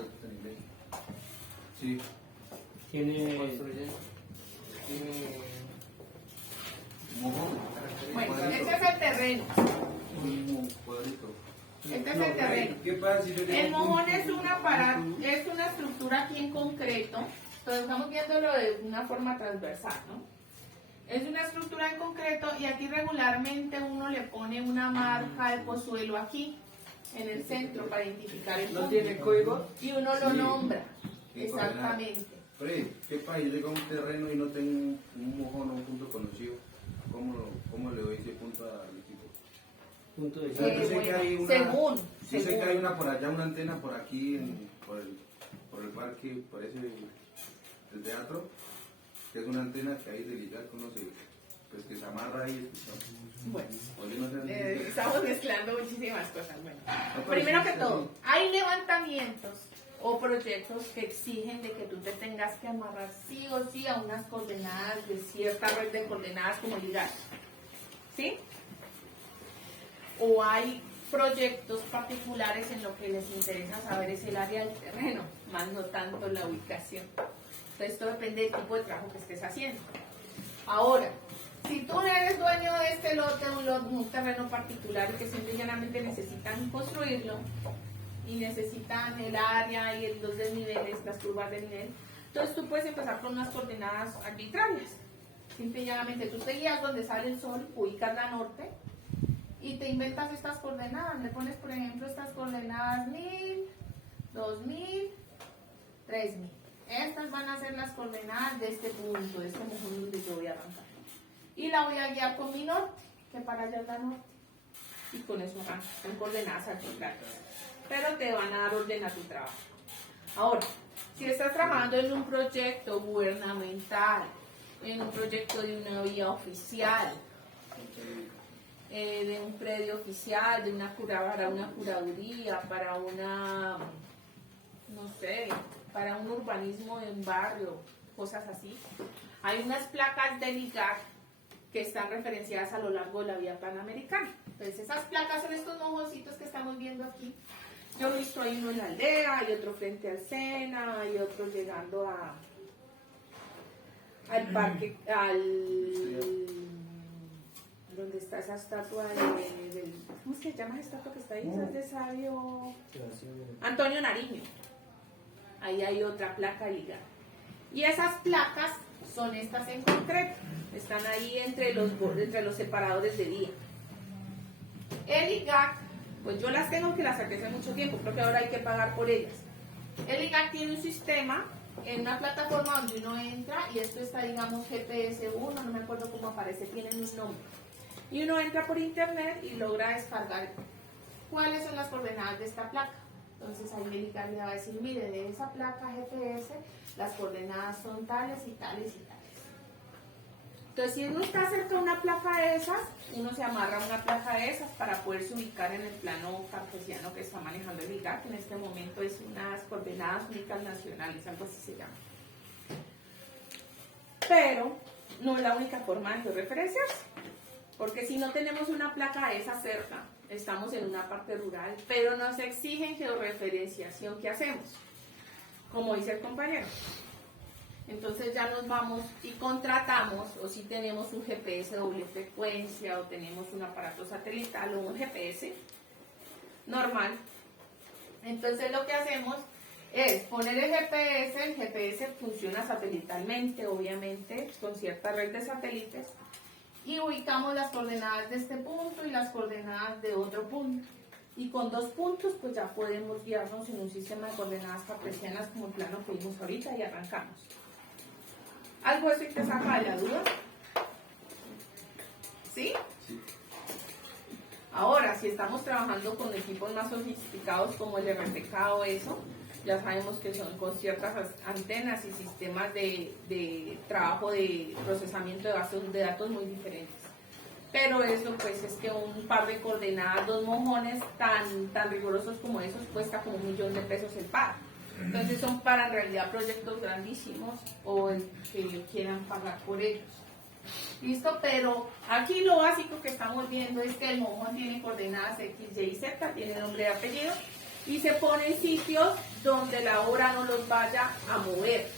Sí. Tiene Bueno, este es el terreno. Este es el terreno. ¿Qué pasa si yo tengo El un mojón punto? es una estructura aquí en concreto. Entonces estamos viéndolo de una forma transversal, ¿no? Es una estructura en concreto y aquí regularmente uno le pone una marca de pozuelo aquí, en el centro, para identificar el punto. ¿No tiene código? Y uno lo Sí. nombra. Sí, Exactamente. Fred, ¿qué pasa? Yo llego a un terreno y no tengo un mojón o un punto conocido. ¿Cómo le doy ese punto al equipo? Punto de Yo sé que Bueno, hay una- según. Yo sé que hay una por allá, una antena por aquí, por el parque, parece el teatro, que es una antena que hay de ligar con los pues que se amarra ahí. Bueno, O yo no sé. estamos mezclando muchísimas cosas. Bueno, No, pero primero sí, que sí, todo, sí. hay levantamientos o proyectos que exigen de que tú te tengas que amarrar sí o sí a unas coordenadas de cierta red de coordenadas como ligar. ¿Sí? O hay proyectos particulares en lo que les interesa saber es el área del terreno, más no tanto la ubicación. Entonces, esto depende del tipo de trabajo que estés haciendo. Ahora, si tú eres dueño de este lote, un terreno particular y que simple y llanamente necesitan construirlo y necesitan el área y los desniveles, las curvas de nivel, entonces tú puedes empezar con unas coordenadas arbitrarias. Simple y llanamente tú te guías donde sale el sol, ubicas la norte y te inventas estas coordenadas. Le pones, por ejemplo, estas coordenadas 1000, 2000, 3000. Estas van a ser las coordenadas de este punto, de este mojón donde yo voy a arrancar. Y la voy a guiar con mi norte, que para allá es la norte. Y con eso arranco, son coordenadas arbitrarias. Pero te van a dar orden a tu trabajo. Ahora, si estás trabajando en un proyecto gubernamental, en un proyecto de una vía oficial, de un predio oficial, de para una curaduría, para una, no sé, para un urbanismo en barrio, cosas así. Hay unas placas de ligar que están referenciadas a lo largo de la vía panamericana. Entonces esas placas son estos mojoncitos que estamos viendo aquí. Yo he visto ahí uno en la aldea, hay otro frente al Sena, hay otro llegando al parque, donde está esa estatua del, ¿cómo se llama esa estatua que está ahí? Esa es de sabio Antonio Nariño. Ahí hay otra placa ligada. Y esas placas son estas en concreto, están ahí entre los separadores de vía. El IGAC, pues yo las tengo que las saqué hace mucho tiempo, creo que ahora hay que pagar por ellas. El IGAC tiene un sistema en una plataforma donde uno entra y esto está, digamos, GPS1, no me acuerdo cómo aparece, tienen un nombre. Y uno entra por internet y logra descargar cuáles son las coordenadas de esta placa. Entonces ahí el IGAC le va a decir, mire, de esa placa GPS las coordenadas son tales y tales y tales. Entonces si uno está cerca de una placa de esas, uno se amarra a una placa de esas para poderse ubicar en el plano cartesiano que está manejando el IGAC, que en este momento es unas coordenadas únicas nacionales, algo así se llama. Pero no es la única forma de georreferenciarse, porque si no tenemos una placa de esas cerca, estamos en una parte rural, pero nos exigen georreferenciación, ¿qué hacemos? Como dice el compañero. Entonces ya nos vamos y contratamos, o si tenemos un GPS doble frecuencia, o tenemos un aparato satelital, o un GPS normal. Entonces lo que hacemos es poner el GPS funciona satelitalmente, obviamente, con cierta red de satélites, y ubicamos las coordenadas de este punto y las coordenadas de otro punto. Y con 2 puntos, pues ya podemos guiarnos en un sistema de coordenadas cartesianas como el plano que vimos ahorita y arrancamos. ¿Algo así te saca de la duda? ¿Sí? Sí. Ahora, si estamos trabajando con equipos más sofisticados como el RTK o eso, ya sabemos que son con ciertas antenas y sistemas de trabajo de procesamiento de datos muy diferentes. Pero eso pues es que un par de coordenadas, 2 mojones tan rigurosos como esos cuesta como $1.000.000 el par. Entonces son para en realidad proyectos grandísimos o el que quieran pagar por ellos. ¿Listo? Pero aquí lo básico que estamos viendo es que el mojón tiene coordenadas X, Y y Z, tiene nombre y apellido, y se pone en sitios donde la hora no los vaya a mover.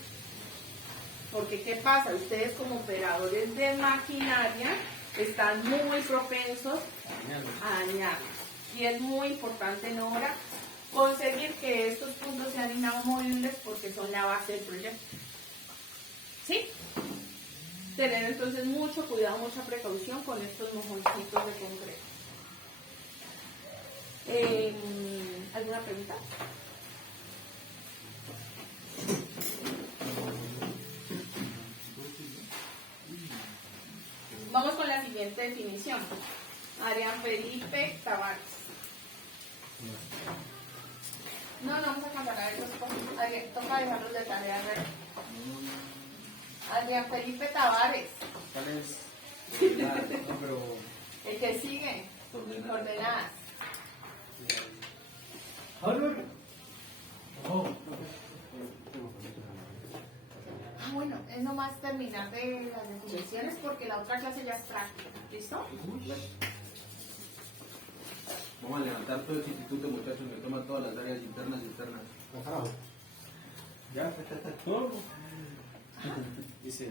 Porque ¿qué pasa? Ustedes como operadores de maquinaria están muy propensos a dañarlos. Y es muy importante en hora conseguir que estos puntos sean inamovibles porque son la base del proyecto. ¿Sí? Tener entonces mucho cuidado, mucha precaución con estos mojoncitos de concreto. ¿Alguna pregunta? Vamos con la siguiente definición. Adrián Felipe Tavares. No vamos a cantar a esos. Toca dejarlos de tarea. Adrián Felipe Tavares. ¿Cuál es? No, pero... El que sigue, sus coordenadas. Bueno, es nomás terminar de las definiciones porque la otra clase ya es práctica. ¿Listo? Vamos a levantar todo el instituto, muchachos, me toman todas las áreas internas y externas. Ya, Dice,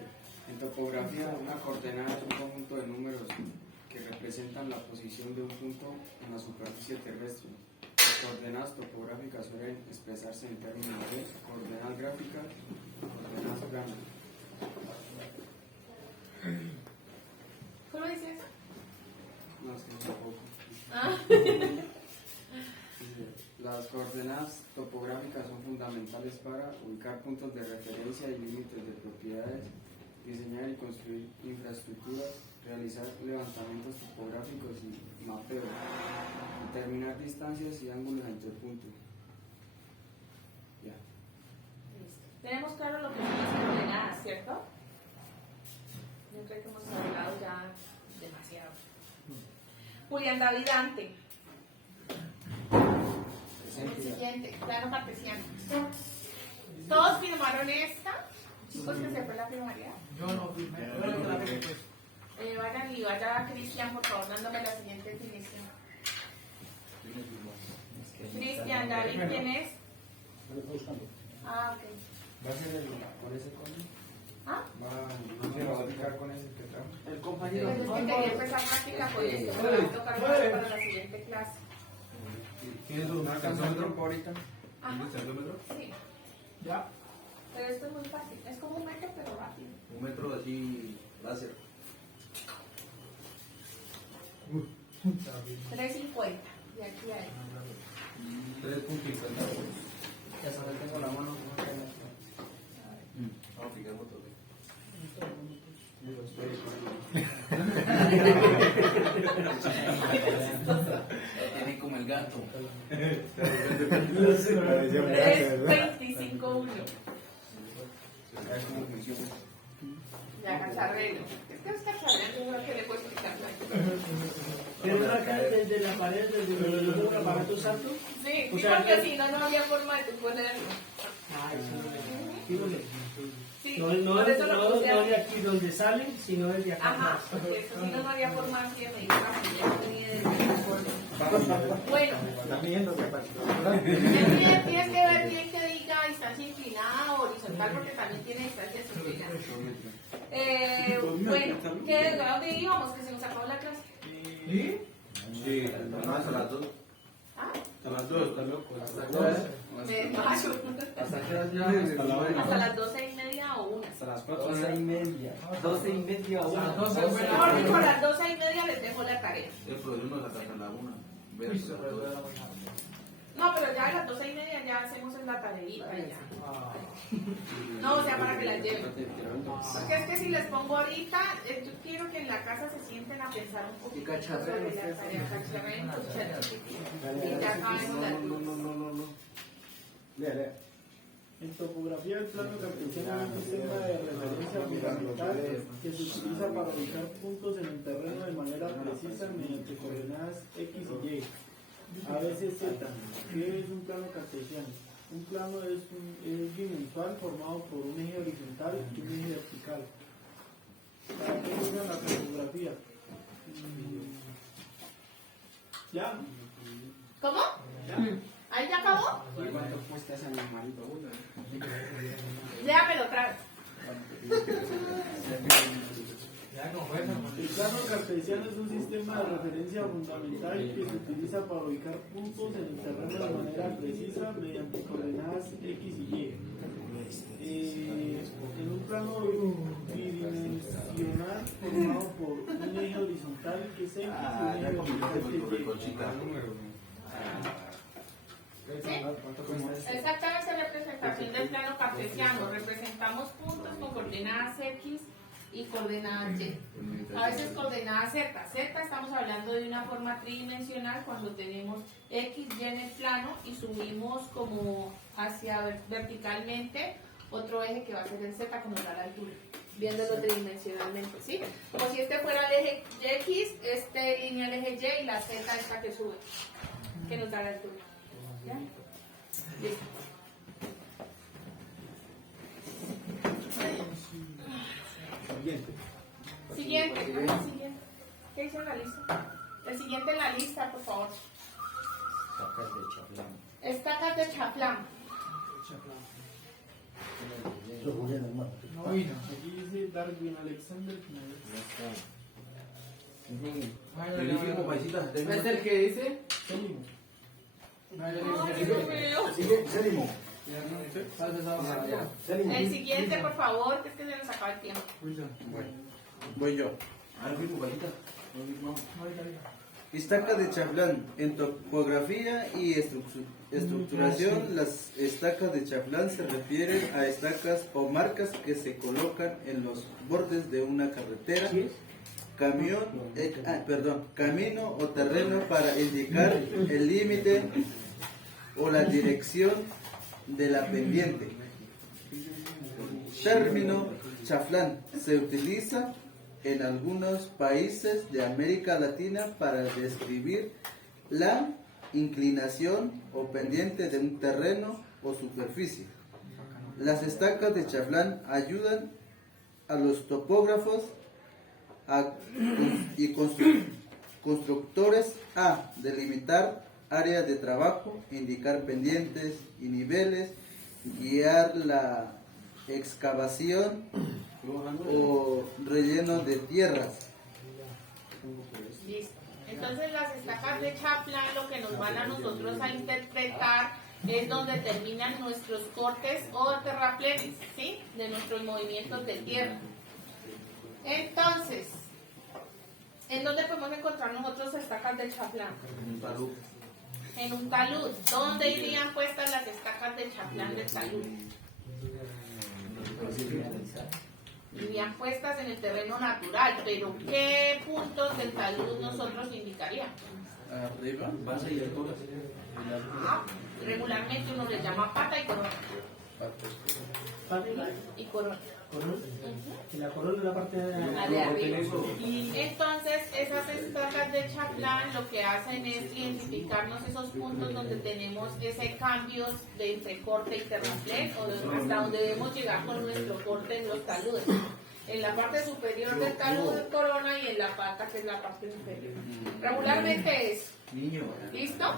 en topografía, una coordenada es un conjunto de números que representan la posición de un punto en la superficie terrestre. Las coordenadas topográficas suelen expresarse en términos de coordenadas gráficas y coordenadas planas. ¿Cómo dice eso? No, es que tampoco. Ah. Dice, las coordenadas topográficas son fundamentales para ubicar puntos de referencia y límites de propiedades, diseñar y construir infraestructuras, realizar levantamientos topográficos y mapeos, determinar distancias y ángulos entre puntos. Ya. Tenemos claro lo que son las coordenadas, ¿cierto? Yo creo que hemos hablado ya demasiado. Julián David Dante. El siguiente, plano cartesiano. ¿Todos firmaron esta? Chicos, que se fue la primaria. Yo no firmé. Vayan y vaya Cristian, por favor, dándome la siguiente definición. Cristian, David, ¿quién es? Ah, ok. ¿Va a ser por ese código? ¿Ah? ¿No se va a aplicar con ese que trajo? El compañero. Pues es que quería empezar práctica por esto, me va a tocar para la siguiente clase. ¿Tienes un ¿No alcanzó el trompo ahorita? Ajá. ¿Tienes el número? Sí. Ya. Pero esto es muy fácil, es como un metro pero rápido. Un metro así, láser. 3.50, de aquí a ahí. 3.50. Ya sabes, tengo la mano. Vamos a picar motor. Tienen como el gato. 3.25.1. Ya, cacharrero. Es que es cacharrero, yo creo que le puedo explicar. Pero acá desde la pared, desde el aparato santo. Sí, O sí, sea, porque si no, no había forma de tú ponerlo. Sí, porque Sí, no, por eso lo puse de así. aquí donde salen, sino desde acá. Ajá, atrás. porque eso si no, no había forma así de medir la Bueno, tienes que ver bien que diga distancia inclinada o horizontal, porque también tiene distancias inclinadas. Bueno, ¿a dónde íbamos? Que se nos acabó la clase. Sí, hasta las 2. ¿Ah? A las 2, está loco. Me desmayo. ¿Hasta qué hora ya? Hasta las 12:30 o 1. Hasta las 12:30. 12:30 o 1. Mejor dicho, a las 12:30 les dejo la tarea. El profesor nos ataca a la 1. No, pero ya a las 12:30 ya hacemos en la tareita ya. No, o sea, para que las lleven. Porque es que si les pongo ahorita, yo quiero que en la casa se sienten a pensar un poquito sobre la tarea. Cacharreen, y ya acabemos la En topografía, el plano cartesiano es un sistema de referencia fundamental que se utiliza para ubicar puntos en el terreno de manera precisa mediante coordenadas X y Y. A veces Z. ¿Qué es un plano cartesiano? Un plano es bimensual formado por un eje horizontal y un eje vertical. ¿Para qué usa la topografía? ¿Ya? ¿Cómo? ¿Ahí ya acabó? ¿Cuánto cuesta ese animalito? Léamelo otra vez. El plano cartesiano es un sistema de referencia fundamental que se utiliza para ubicar puntos en el terreno de manera precisa mediante coordenadas X y Y. En un plano bidimensional formado por un eje horizontal que es X y un eje vertical que es Y. ¿Sí? Exactamente, representación del plano cartesiano. Representamos puntos con coordenadas X y coordenadas Y. A veces coordenadas Z. Z estamos hablando de una forma tridimensional cuando tenemos X, Y en el plano y subimos como hacia verticalmente otro eje que va a ser el Z que nos da la altura, viéndolo tridimensionalmente, ¿sí? Como si este fuera el eje X, este línea el eje Y y la Z esta que sube, que nos da la altura. ¿Ya? Listo. Siguiente. ¿Qué dice en la lista? El siguiente en la lista, por favor. Estacas de Chaplán. Aquí dice Darwin Alexander. Buenísimo, paisita. ¿Es el que dice? Ay, Dios mío. Sélimo. El siguiente, por favor, que es que se nos acaba el tiempo. Voy yo. Estaca de Chaplán. En topografía y estructuración, las estacas de Chaplán se refieren a estacas o marcas que se colocan en los bordes de una carretera, camino o terreno para indicar el límite o la dirección de la pendiente. Término chaflán se utiliza en algunos países de América Latina para describir la inclinación o pendiente de un terreno o superficie. Las estacas de chaflán ayudan a los topógrafos y constructores a delimitar áreas de trabajo, indicar pendientes y niveles, guiar la excavación o relleno de tierras. Listo. Entonces las estacas de Chaplán lo que nos van a nosotros a interpretar es donde terminan nuestros cortes o terraplenes, ¿sí? De nuestros movimientos de tierra. Entonces, ¿en dónde podemos encontrar nosotros estacas de chaflán? En un talud. ¿Dónde irían puestas las estacas de chaflán del talud? Irían puestas en el terreno natural, pero ¿qué puntos del talud nosotros indicaríamos? Arriba. Base y altura. Regularmente uno le llama pata y corona. ¿Pata Y corona. corona? Y la corona es la parte La de arriba. Entonces, esas estacas de chaflán lo que hacen es identificarnos esos puntos donde tenemos ese cambio de entre corte y terraplén, o hasta donde debemos llegar con nuestro corte en los taludes. En la parte superior del talud de corona y en la pata, que es la parte superior. Regularmente es. ¿Listo?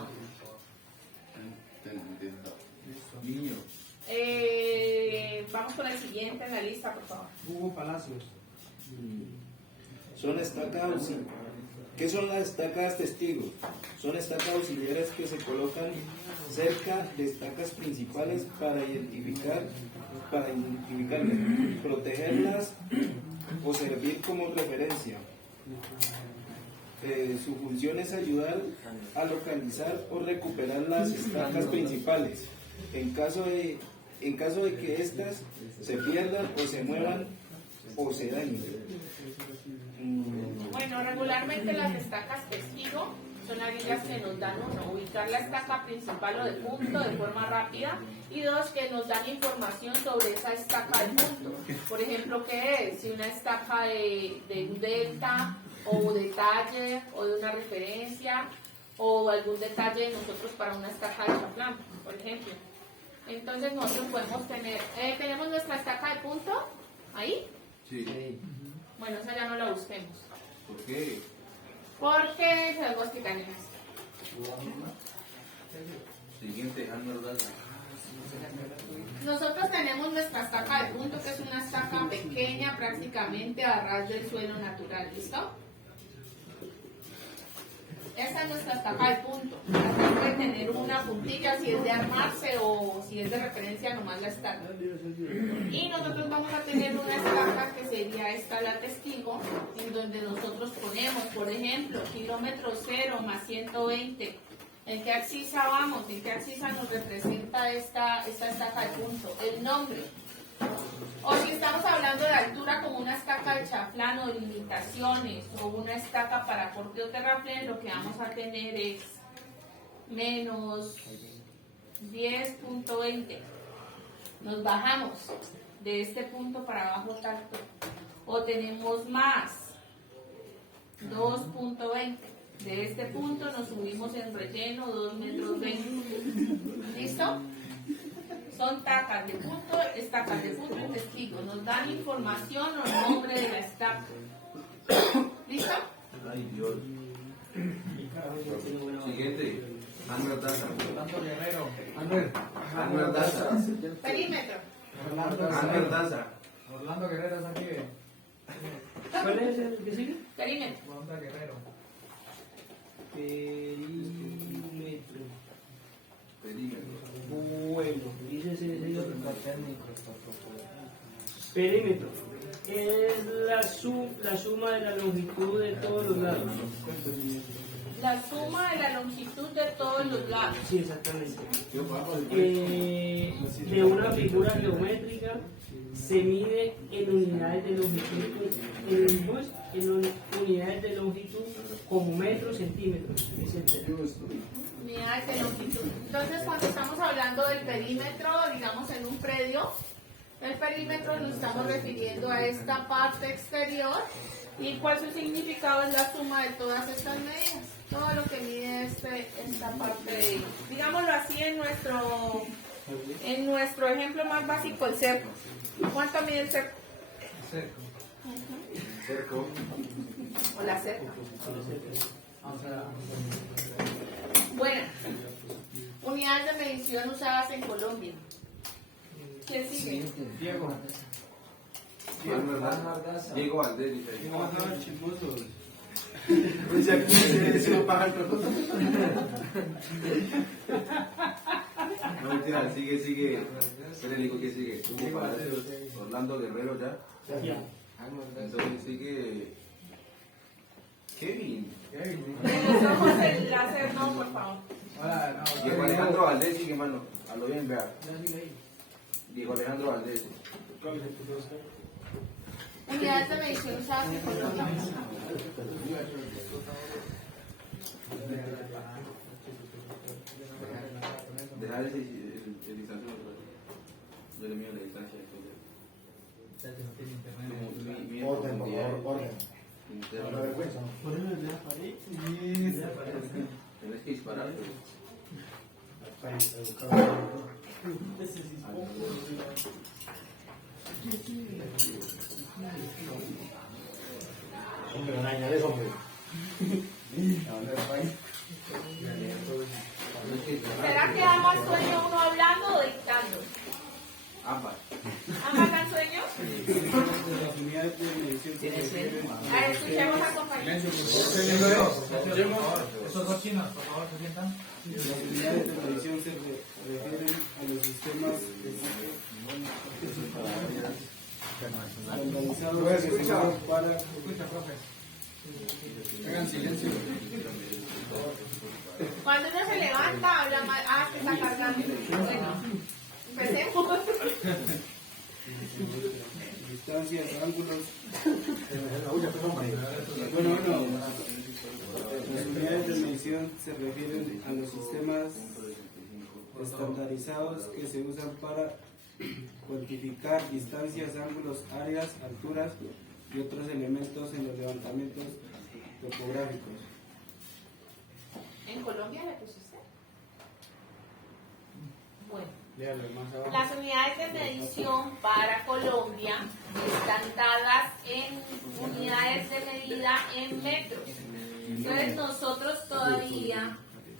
Niño. Vamos con el siguiente en la lista, por favor. Hugo Palacios. Son estacas. ¿Qué son las estacas testigos? Son estacas auxiliares que se colocan cerca de estacas principales para identificarlas, protegerlas o servir como referencia. Su función es ayudar a localizar o recuperar las estacas principales en caso de que éstas se pierdan o se muevan o se dañen. Bueno, regularmente las estacas testigo son aquellas que nos dan, uno, ubicar la estaca principal o de punto de forma rápida, y dos, que nos dan información sobre esa estaca de punto. Por ejemplo, ¿qué es? Si una estaca de un delta, o detalle, o de una referencia, o algún detalle de nosotros para una estaca de chaflán, por ejemplo. Entonces nosotros podemos tener, ¿tenemos nuestra estaca de punto? ¿Ahí? Sí. Bueno, esa ya no la busquemos. ¿Por qué? Porque se los voy a explicar en esto. Siguiente, Ana Ordaza. Nosotros tenemos nuestra estaca de punto, que es una estaca pequeña, prácticamente a ras del suelo natural, ¿listo? Esa es nuestra estaca de punto. Esta puede tener una puntilla si es de armarse o si es de referencia nomás la estaca. Y nosotros vamos a tener una estaca que sería esta, la testigo, en donde nosotros ponemos, por ejemplo, kilómetro 0 más 120. ¿En qué axisa vamos? ¿En qué axisa nos representa esta estaca de punto? El nombre. O si estamos hablando de altura como una estaca de chaflán o de limitaciones, o una estaca para corte o terraplén, lo que vamos a tener es menos 10.20. Nos bajamos de este punto para abajo tanto. O tenemos más 2.20. De este punto nos subimos en relleno 2 metros 20. ¿Listo? Son estacas de punto y testigo. Nos dan información o nombre de la estaca. ¿Listo? Ay, Dios. Siguiente, Ana Ordaza. Orlando Guerrero. Ana Ordaza. Perímetro. Ana Ordaza. Orlando Guerrero es aquí. ¿Cuál es el que sigue? Perímetro. Orlando Guerrero. Perímetro. Bueno, dice ese sello perímetro. Es la suma de la longitud de todos los lados. La suma de la longitud de todos los lados. Sí, exactamente. De una figura geométrica se mide en unidades de longitud, en unidades de longitud como metros, centímetros, etc. Unidades de longitud. Entonces, cuando estamos hablando del perímetro, digamos en un predio, el perímetro nos estamos refiriendo a esta parte exterior, y cuál su significado es la suma de todas estas medidas. Todo lo que mide esta parte, digámoslo así, en nuestro ejemplo más básico, el cerco. ¿Cuánto mide el cerco? Cerco. O la cerca. Bueno, unidades de medición usadas en Colombia. ¿Quién sigue? Diego. Ana Ordaza. Diego Valdés, dice ahí. ¿Cómo estaban chismosos? Pues aquí se lo paga el profesor. No mentira, sigue. Espera, digo que sigue. Tuvo para Orlando Guerrero ya. Entonces sigue Kevin. De los ojos el láser, no, por favor. Diego Alejandro Valdés sigue, mano. A lo bien, vea. Diego Alejandro Valdés. Unidades de medición usadas en Colombia. Dejar el distancia. Yo le mido la distancia. Orden, por favor, orden. No me vergüenza. Tienes que disparar. Hombre, no añades, hombre. ¿Será que da más sueño uno hablando o dictando? Ambas. ¿Ambas dan sueño? Las unidades de medición se refieren A ver, escuchemos al compañero. Esos dos chinos, por favor, se sientan. las unidades de medición se refieren a los sistemas estandarizados que se usan para Hagan silencio. Cuando uno se levanta, habla más. Ah, que está cargando. Bueno, empecemos. distancias, ángulos. Las unidades de medición se refieren a los sistemas estandarizados que se usan para cuantificar distancias, ángulos, áreas, alturas y otros elementos en los levantamientos topográficos. ¿En Colombia le pusiste? Bueno, las unidades de medición para Colombia están dadas en unidades de medida en metros. Entonces nosotros todavía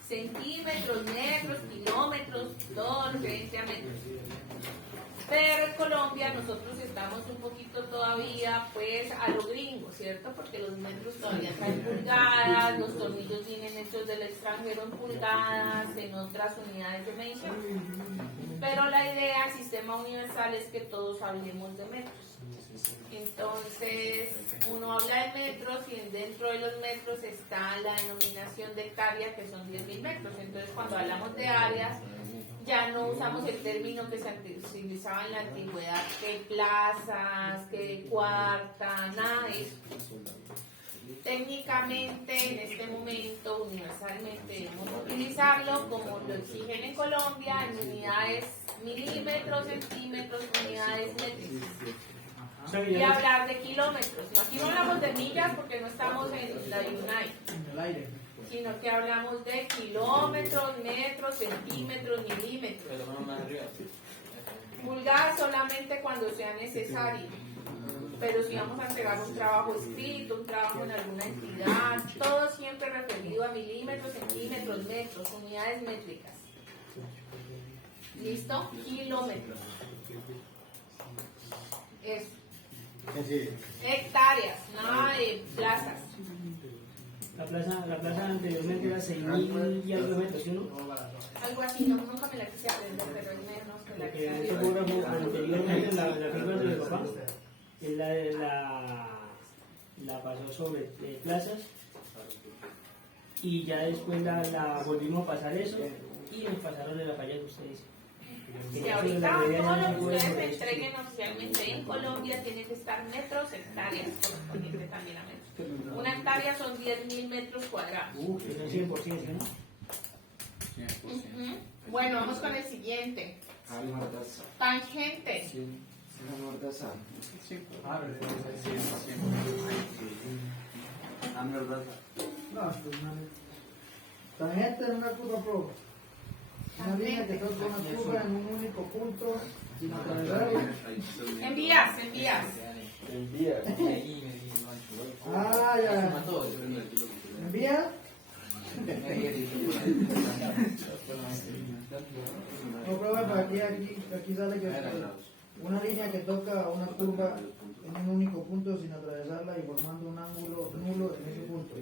centímetros, metros, kilómetros, todo referente a metros. Pero en Colombia nosotros estamos un poquito todavía pues a lo gringo, ¿cierto? Porque los metros todavía están en pulgadas, los tornillos vienen hechos del extranjero en pulgadas, en otras unidades de medición. Pero la idea, sistema universal, es que todos hablemos de metros. Entonces, uno habla de metros y dentro de los metros está la denominación de hectárea, que son 10.000 metros. Entonces, cuando hablamos de áreas, ya no usamos el término que se utilizaba en la antigüedad, que plazas, que cuarta, nada de eso. Técnicamente, en este momento, universalmente, debemos utilizarlo como lo exigen en Colombia, en unidades milímetros, centímetros, unidades métricas. Y hablar de kilómetros. Aquí no hablamos de millas porque no estamos en la UNAI, sino que hablamos de kilómetros, metros, centímetros, milímetros. Pulgadas solamente cuando sea necesario. Pero si vamos a entregar un trabajo escrito, un trabajo en alguna entidad, todo siempre referido a milímetros, centímetros, metros, unidades métricas. ¿Listo? Kilómetros. Eso. Hectáreas, nada de plazas. La plaza anteriormente era 6.000 y algo metros, ¿sí, no? Algo así, no, nunca me la quise aprender, pero es menos que la Porque en que este programa anteriormente la firma de mi papá, él la pasó sobre plazas y ya después la volvimos a pasar eso y nos pasaron de la falla que usted dice. Si ahorita todo lo que ustedes me entreguen oficialmente en Colombia tiene que estar metros, hectáreas, correspondiente también a metros. Una hectárea son 10.000 metros cuadrados. Es 100%, ¿no? Bueno, vamos con el siguiente. Tangente. Tangente en una curva pro. Una línea que toca una curva en un único punto sin atravesarla. Envías. Ah, ya. ¿Envía? No, prueba, aquí sale que una línea que toca una curva en un único punto sin atravesarla y formando un ángulo nulo en ese punto.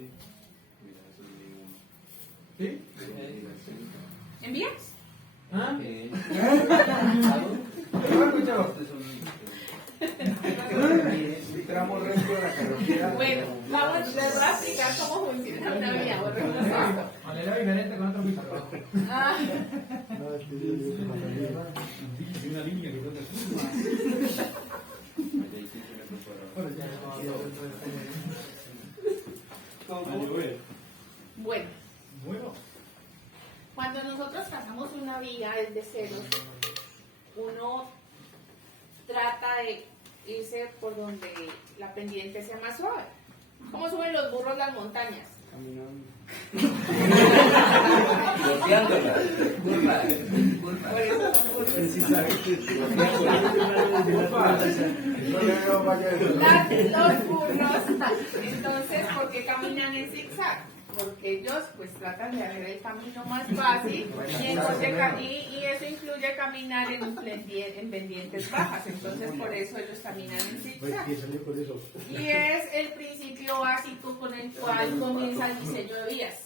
¿Envías? ¿Ah? Un tramo recto de la carretera. Bueno, les voy a explicar cómo funciona una vía. Borremos esto. Manera diferente con otro piso. Ah, Una línea que bueno, Bueno. cuando nosotros trazamos una vía desde cero, uno trata de irse por donde la pendiente sea más suave. ¿Cómo suben los burros las montañas? Por eso son burros. Los burros, entonces, ¿por qué caminan en zigzag? Porque ellos pues tratan de hacer el camino más fácil y, entonces, y eso incluye caminar en pendientes bajas, entonces por eso ellos caminan en zigzag. Y es el principio básico con el cual comienza el diseño de vías.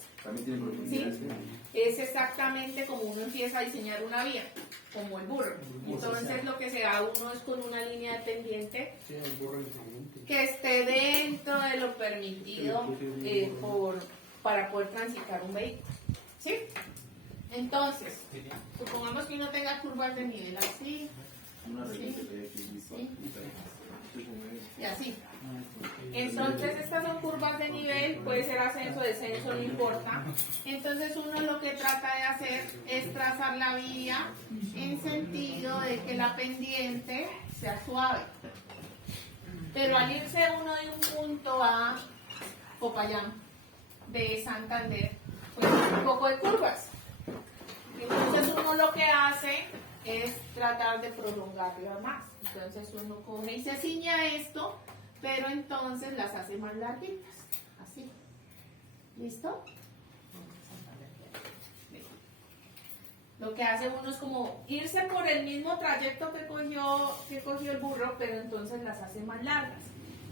¿Sí? Es exactamente como uno empieza a diseñar una vía, como el burro. Entonces lo que se da uno es con una línea de pendiente que esté dentro de lo permitido para poder transitar un vehículo. ¿Sí? Entonces, supongamos que uno tenga curvas de nivel así, ¿sí? Y así. Entonces estas son curvas de nivel, puede ser ascenso, descenso, no importa. Entonces uno lo que trata de hacer es trazar la vía en sentido de que la pendiente sea suave. Pero al irse uno de un punto a Popayán, de Santander, pues un poco de curvas. Entonces uno lo que hace es tratar de prolongarla más. Entonces uno coge y se ciña a esto, pero entonces las hace más larguitas, así. ¿Listo? Lo que hace uno es como irse por el mismo trayecto que cogió el burro, pero entonces las hace más largas.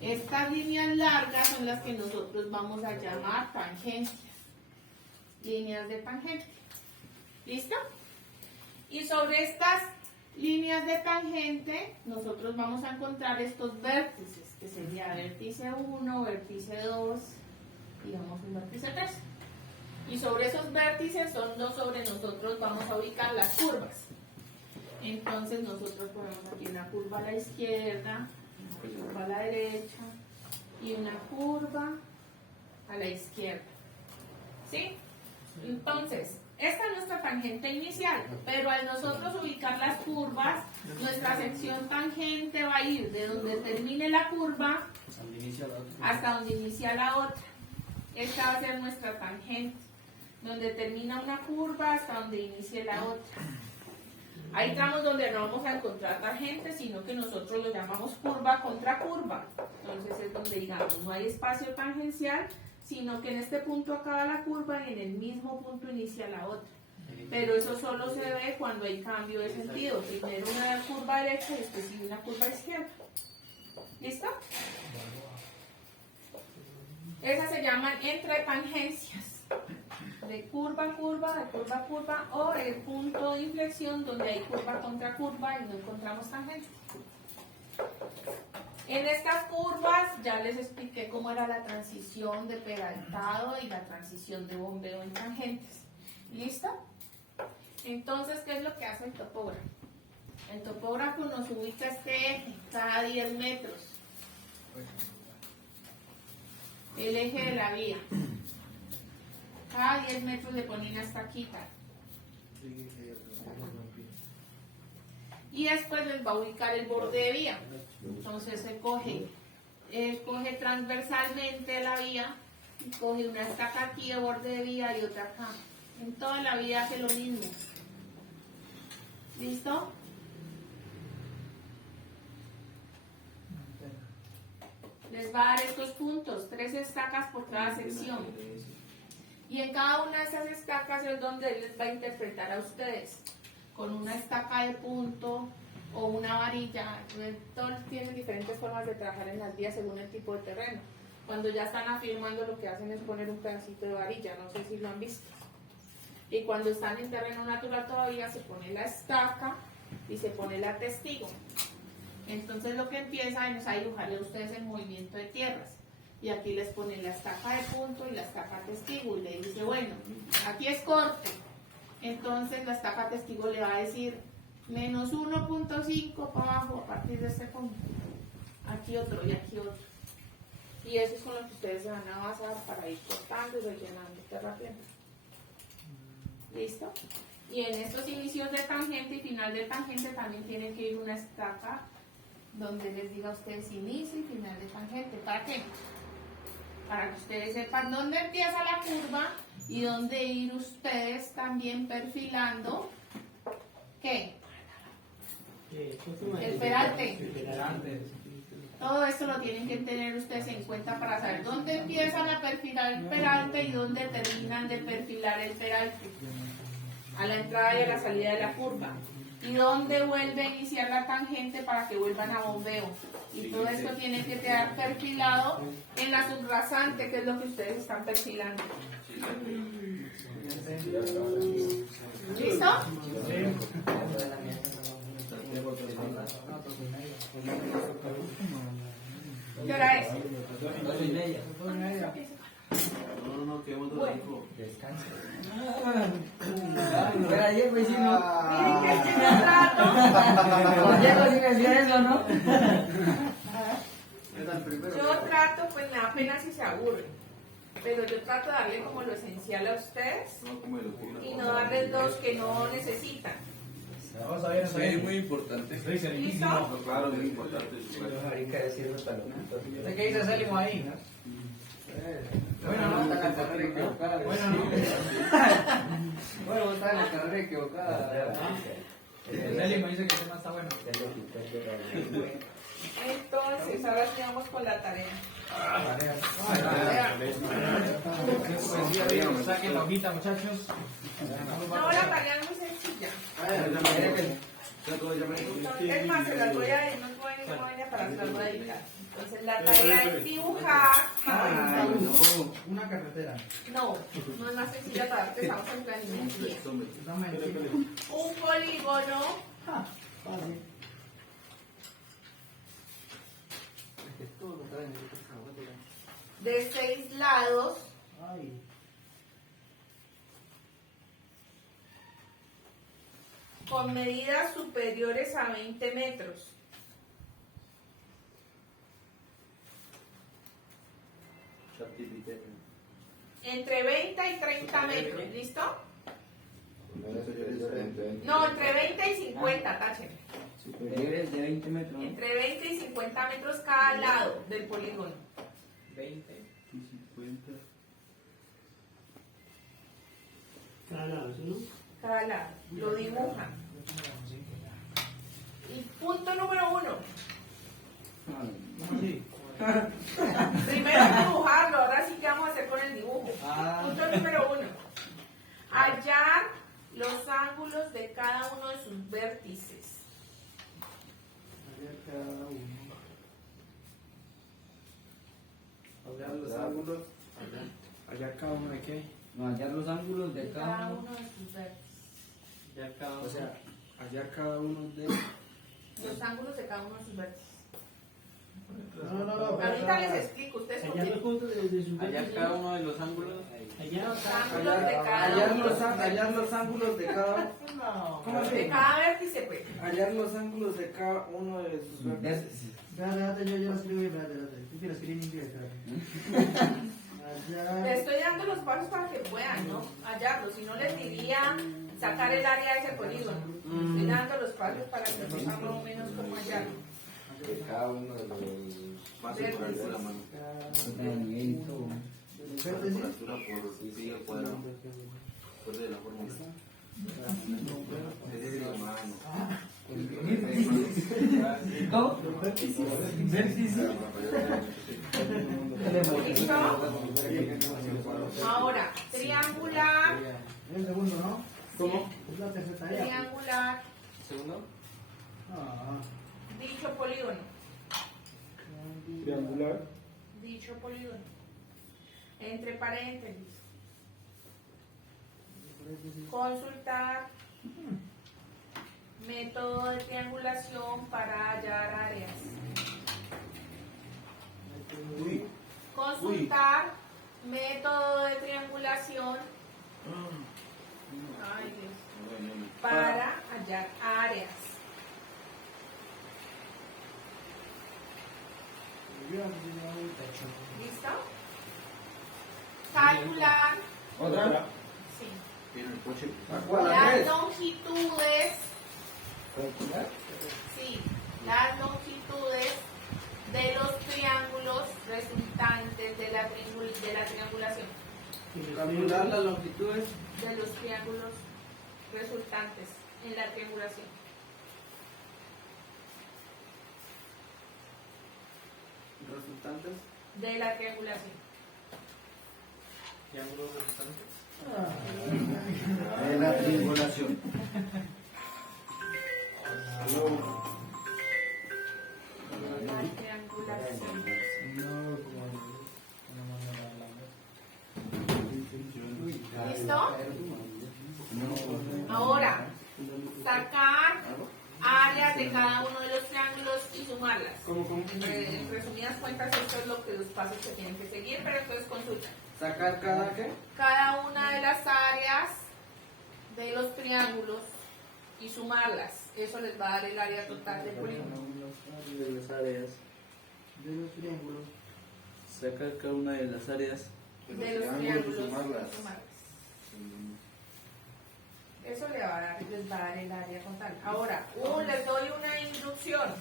Estas líneas largas son las que nosotros vamos a llamar tangencias. Líneas de tangente. ¿Listo? Y sobre estas líneas de tangente, nosotros vamos a encontrar estos vértices, que sería vértice 1, vértice 2, digamos un vértice 3. Y sobre esos vértices son los sobre nosotros vamos a ubicar las curvas. Entonces nosotros ponemos aquí una curva a la izquierda, una curva a la derecha y una curva a la izquierda. ¿Sí? Entonces, esta es nuestra tangente inicial, pero al nosotros ubicar las curvas, nuestra sección tangente va a ir de donde termine la curva hasta donde inicia la otra. Esta va a ser nuestra tangente, donde termina una curva hasta donde inicie la otra. Hay tramos donde no vamos a encontrar tangente, sino que nosotros lo llamamos curva contra curva. Entonces es donde, digamos, no hay espacio tangencial, sino que en este punto acaba la curva y en el mismo punto inicia la otra. Pero eso solo se ve cuando hay cambio de sentido. Primero una curva derecha y después una curva izquierda. ¿Listo? Esas se llaman entretangencias. De curva a curva, de curva a curva, o el punto de inflexión donde hay curva contra curva y no encontramos tangente. En estas curvas ya les expliqué cómo era la transición de peraltado y la transición de bombeo en tangentes. ¿Listo? Entonces, ¿qué es lo que hace el topógrafo? El topógrafo nos ubica este eje cada 10 metros. El eje de la vía. Cada 10 metros le ponen hasta aquí. Y después les va a ubicar el borde de vía. Entonces se coge transversalmente la vía y coge una estaca aquí de borde de vía y otra acá. En toda la vía hace lo mismo. ¿Listo? Les va a dar estos puntos, 3 estacas por cada sección. Y en cada una de esas estacas es donde él les va a interpretar a ustedes. Con una estaca de punto o una varilla. Todos tienen diferentes formas de trabajar en las vías según el tipo de terreno. Cuando ya están afirmando, lo que hacen es poner un pedacito de varilla. No sé si lo han visto. Y cuando están en terreno natural todavía se pone la estaca y se pone la testigo. Entonces lo que empiezan es a dibujarle a ustedes el movimiento de tierras. Y aquí les ponen la estaca de punto y la estaca testigo. Y le dice, bueno, aquí es corte. Entonces la estaca testigo le va a decir menos 1.5 para abajo a partir de este punto. Aquí otro y aquí otro. Y eso es con lo que ustedes se van a basar para ir cortando y rellenando terraplano. ¿Listo? Y en estos inicios de tangente y final de tangente también tiene que ir una estaca donde les diga a ustedes inicio y final de tangente. ¿Para qué? Para que ustedes sepan dónde empieza la curva y dónde ir ustedes también perfilando ¿qué? El peralte. Todo esto lo tienen que tener ustedes en cuenta para saber dónde empiezan a perfilar el peralte y dónde terminan de perfilar el peralte. A la entrada y a la salida de la curva. Y dónde vuelve a iniciar la tangente para que vuelvan a bombeo. Y todo esto tiene que quedar perfilado en la subrasante, que es lo que ustedes están perfilando. ¿Listo? ¿Qué hora es? 2:30. No, que hemos dado Descansa. Era Diego y si no. Miren que es que yo trato. Con Diego sí me decía eso, ¿no? Yo trato, pues apenas si se aburre. Pero yo trato de darle como lo esencial a ustedes y no darles los que no necesitan. Vamos a ver, es muy importante. ¿Listo? No, claro, muy importante. ¿De qué dice Célimo ahí? Bueno, no está en la carrera equivocada. Bueno, no. Bueno, está en la carrera equivocada. Célimo dice que el tema está bueno. Entonces, ahora sí vamos con la tarea. Saquen la hojita, muchachos. No, la tarea es muy sencilla. Es más, se las voy a ir, no pueden ir vaina para se las voy a editar. Entonces, la tarea es dibujar. Una carretera. No, no es más sencilla para que estamos en planeamiento. Un polígono de 6 lados con medidas superiores a 20 metros. Entre 20 y 30 metros, ¿listo? No, entre 20 y 50, tachen. Superiores de 20 metros. Entre 20 y 50 metros cada lado del polígono. 20 y 50. Cada lado, ¿sí, no? Cada lado. Lo dibujan. Y punto número 1. Sí. Primero dibujarlo, ahora sí que vamos a hacer con el dibujo. Punto número 1. Hallar los ángulos de cada uno de sus vértices. Hallar cada uno. Hallar los ángulos. ¿Hallar cada uno de qué? No, hallar los ángulos de Cada cada uno de sus vértices. O sea, hallar cada uno de... Los ángulos de cada uno de sus vértices. No. Ahorita les explico, ustedes Hallar los puntos de sus Hallar cada uno de los ángulos. Hallar los ángulos de cada uno. hallar los ángulos de cada... ¿Cómo así? De cada vértice, pues. Hallar los ángulos de cada uno de sus vértices. Espérate, yo lo escribo y espérate. Tú quieres escribir en inglés, espérate. Les estoy dando los pasos para que puedan, ¿no? Hallarlo. Si no les diría sacar el área de ese polígono. Estoy dando los pasos para que sepan más o menos cómo hallarlo. De cada uno de los pasos por alto de la mano. Temperatura por sí al cuadrado. Por de la fórmula. Es decir, la mano. ¿Cómo? ¿Listo? Ahora, triangular. El segundo, ¿no? ¿Cómo? Es la tercera tarea. Triangular. Segundo. Dicho polígono. Triangular. Dicho polígono. Entre paréntesis. Consultar método de triangulación para hallar áreas. Consultar método de triangulación ay, Dios, para hallar áreas. ¿Listo? Calcular sí, las longitudes. Sí, las longitudes de los triángulos resultantes de la triangulación. Calcular las longitudes De los triángulos resultantes en la triangulación. resultantes. De la triangulación. Triángulos resultantes. De la triangulación. La triangulación. ¿Listo? Ahora, sacar áreas de cada uno de los triángulos y sumarlas. En resumidas cuentas, esto es lo que los pasos que tienen que seguir, pero después consultan. ¿Sacar cada qué? Cada una de las áreas de los triángulos y sumarlas. Eso les va a dar el área total del polígono. De las áreas de los triángulos. Sacar cada una de las áreas De los triángulos y sumarlas. Eso les va a dar el área total. Ahora, les doy una instrucción.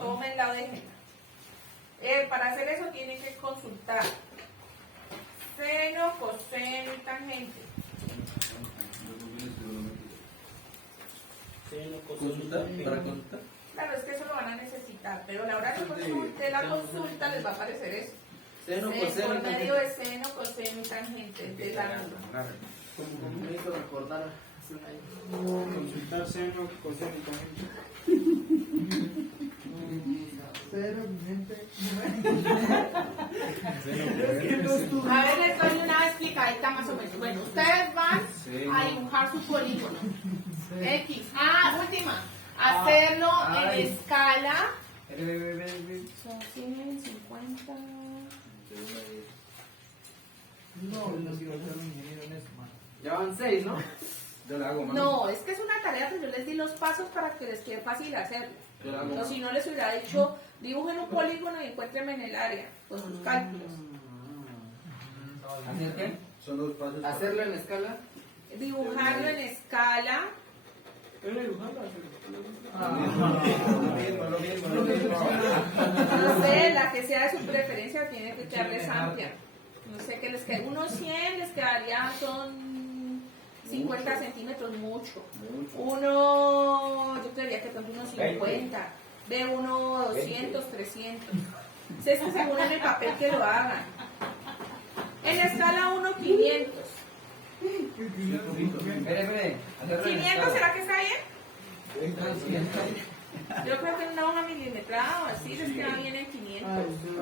Tómenla o déjenla. Para hacer eso tienen que consultar seno, coseno y tangente. ¿Consultar? ¿Para consultar? Claro, es que eso lo van a necesitar, pero a la hora de la consulta les va a aparecer eso. Seno, Por coseno, medio de seno, coseno y tangente del ángulo. Como me hizo recordar hace un año. Consultar seno, coseno y tangente. Pero, gente. A ver, les doy una explicadita más o menos. Bueno, ustedes van a dibujar su polígono. X. Última. Hacerlo en escala. Son 100, 50. Ya van 6, ¿no? Yo la hago, mano. No, es que es una tarea que yo les di los pasos para que les quede fácil hacerlo. Yo la hago, O mano. si no les hubiera dicho, dibujen un polígono y encuéntrenme en el área con sus cálculos. ¿Hacer qué? Son dos pasos. ¿Hacerlo en escala? Dibujarlo en escala. No sé, la que sea de su preferencia tiene que quedarles amplia. No sé qué les quede. Unos 100 les quedaría, son 50 centímetros, mucho. Uno, yo creería que son unos 50. De uno 200, 300. Si es que según en el papel que lo hagan. En la escala 1, 500. Espere. 500, ¿será que está bien? Yo creo que en una hoja milimetrada o así les queda bien en 500.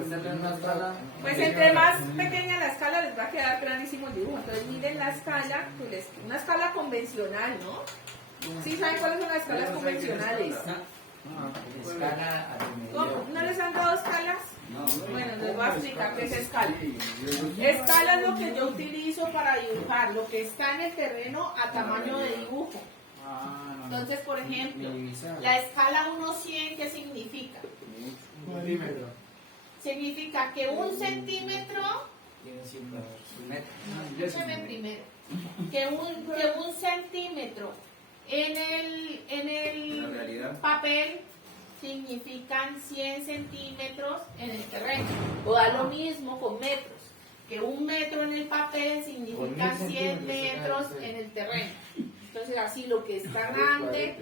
Hacerlo en una escala. Pues entre más pequeña la escala les va a quedar grandísimo el dibujo. Entonces miren la escala, pues, una escala convencional, ¿no? ¿Sí saben cuáles son las escalas convencionales? ¿Cómo? ¿No les han dado escalas? Bueno, les voy a explicar qué es escala. Escala es lo que yo utilizo para dibujar, lo que está en el terreno a tamaño de dibujo. Entonces, por ejemplo, la escala 1-100, ¿qué significa? Significa que 1 centímetro, escúcheme primero, que un centímetro en el papel significan 100 centímetros en el terreno. O da lo mismo con metros, que 1 metro en el papel significa 100 metros en el terreno. Entonces así lo que está grande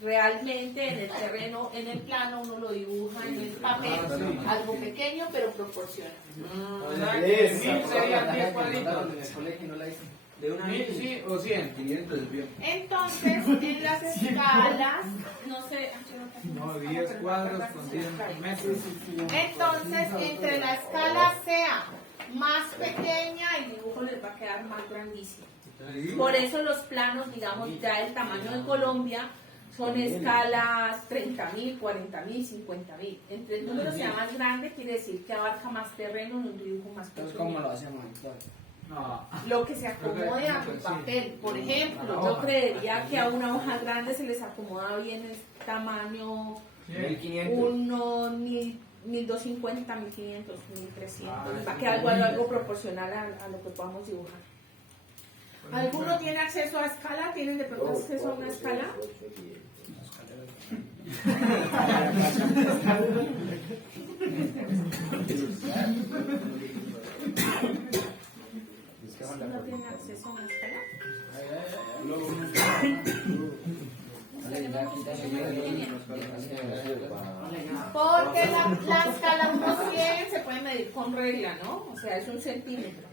realmente en el terreno, en el plano, uno lo dibuja en el papel, algo pequeño pero proporcional. Serían 10 cuadritos. En el colegio no la hice. ¿De una 1000, sí, o 100? 500 es bien. Entonces, en las escalas, no sé... No, 10 cuadros con 10 metros. Entonces, entre la escala sea más pequeña, el dibujo les va a quedar más grandísimo. Por eso los planos, digamos, ya el tamaño de Colombia son escalas 30.000, 40.000, 50.000. Entre el número sea más grande, quiere decir que abarca más terreno en un dibujo más Entonces, pequeño. ¿cómo lo hacemos entonces? Lo que se acomode a tu papel. Por ejemplo, yo creería que a una hoja grande se les acomoda bien el tamaño 1250, 1500, 1300. Va a quedar algo proporcional a lo que podamos dibujar. ¿Alguno tiene acceso a escala? ¿Tienen de pronto acceso a una escala? ¿No tienen acceso a una escala? Porque la escala 1:100 se puede medir con regla, ¿no? O sea, es 1 centímetro.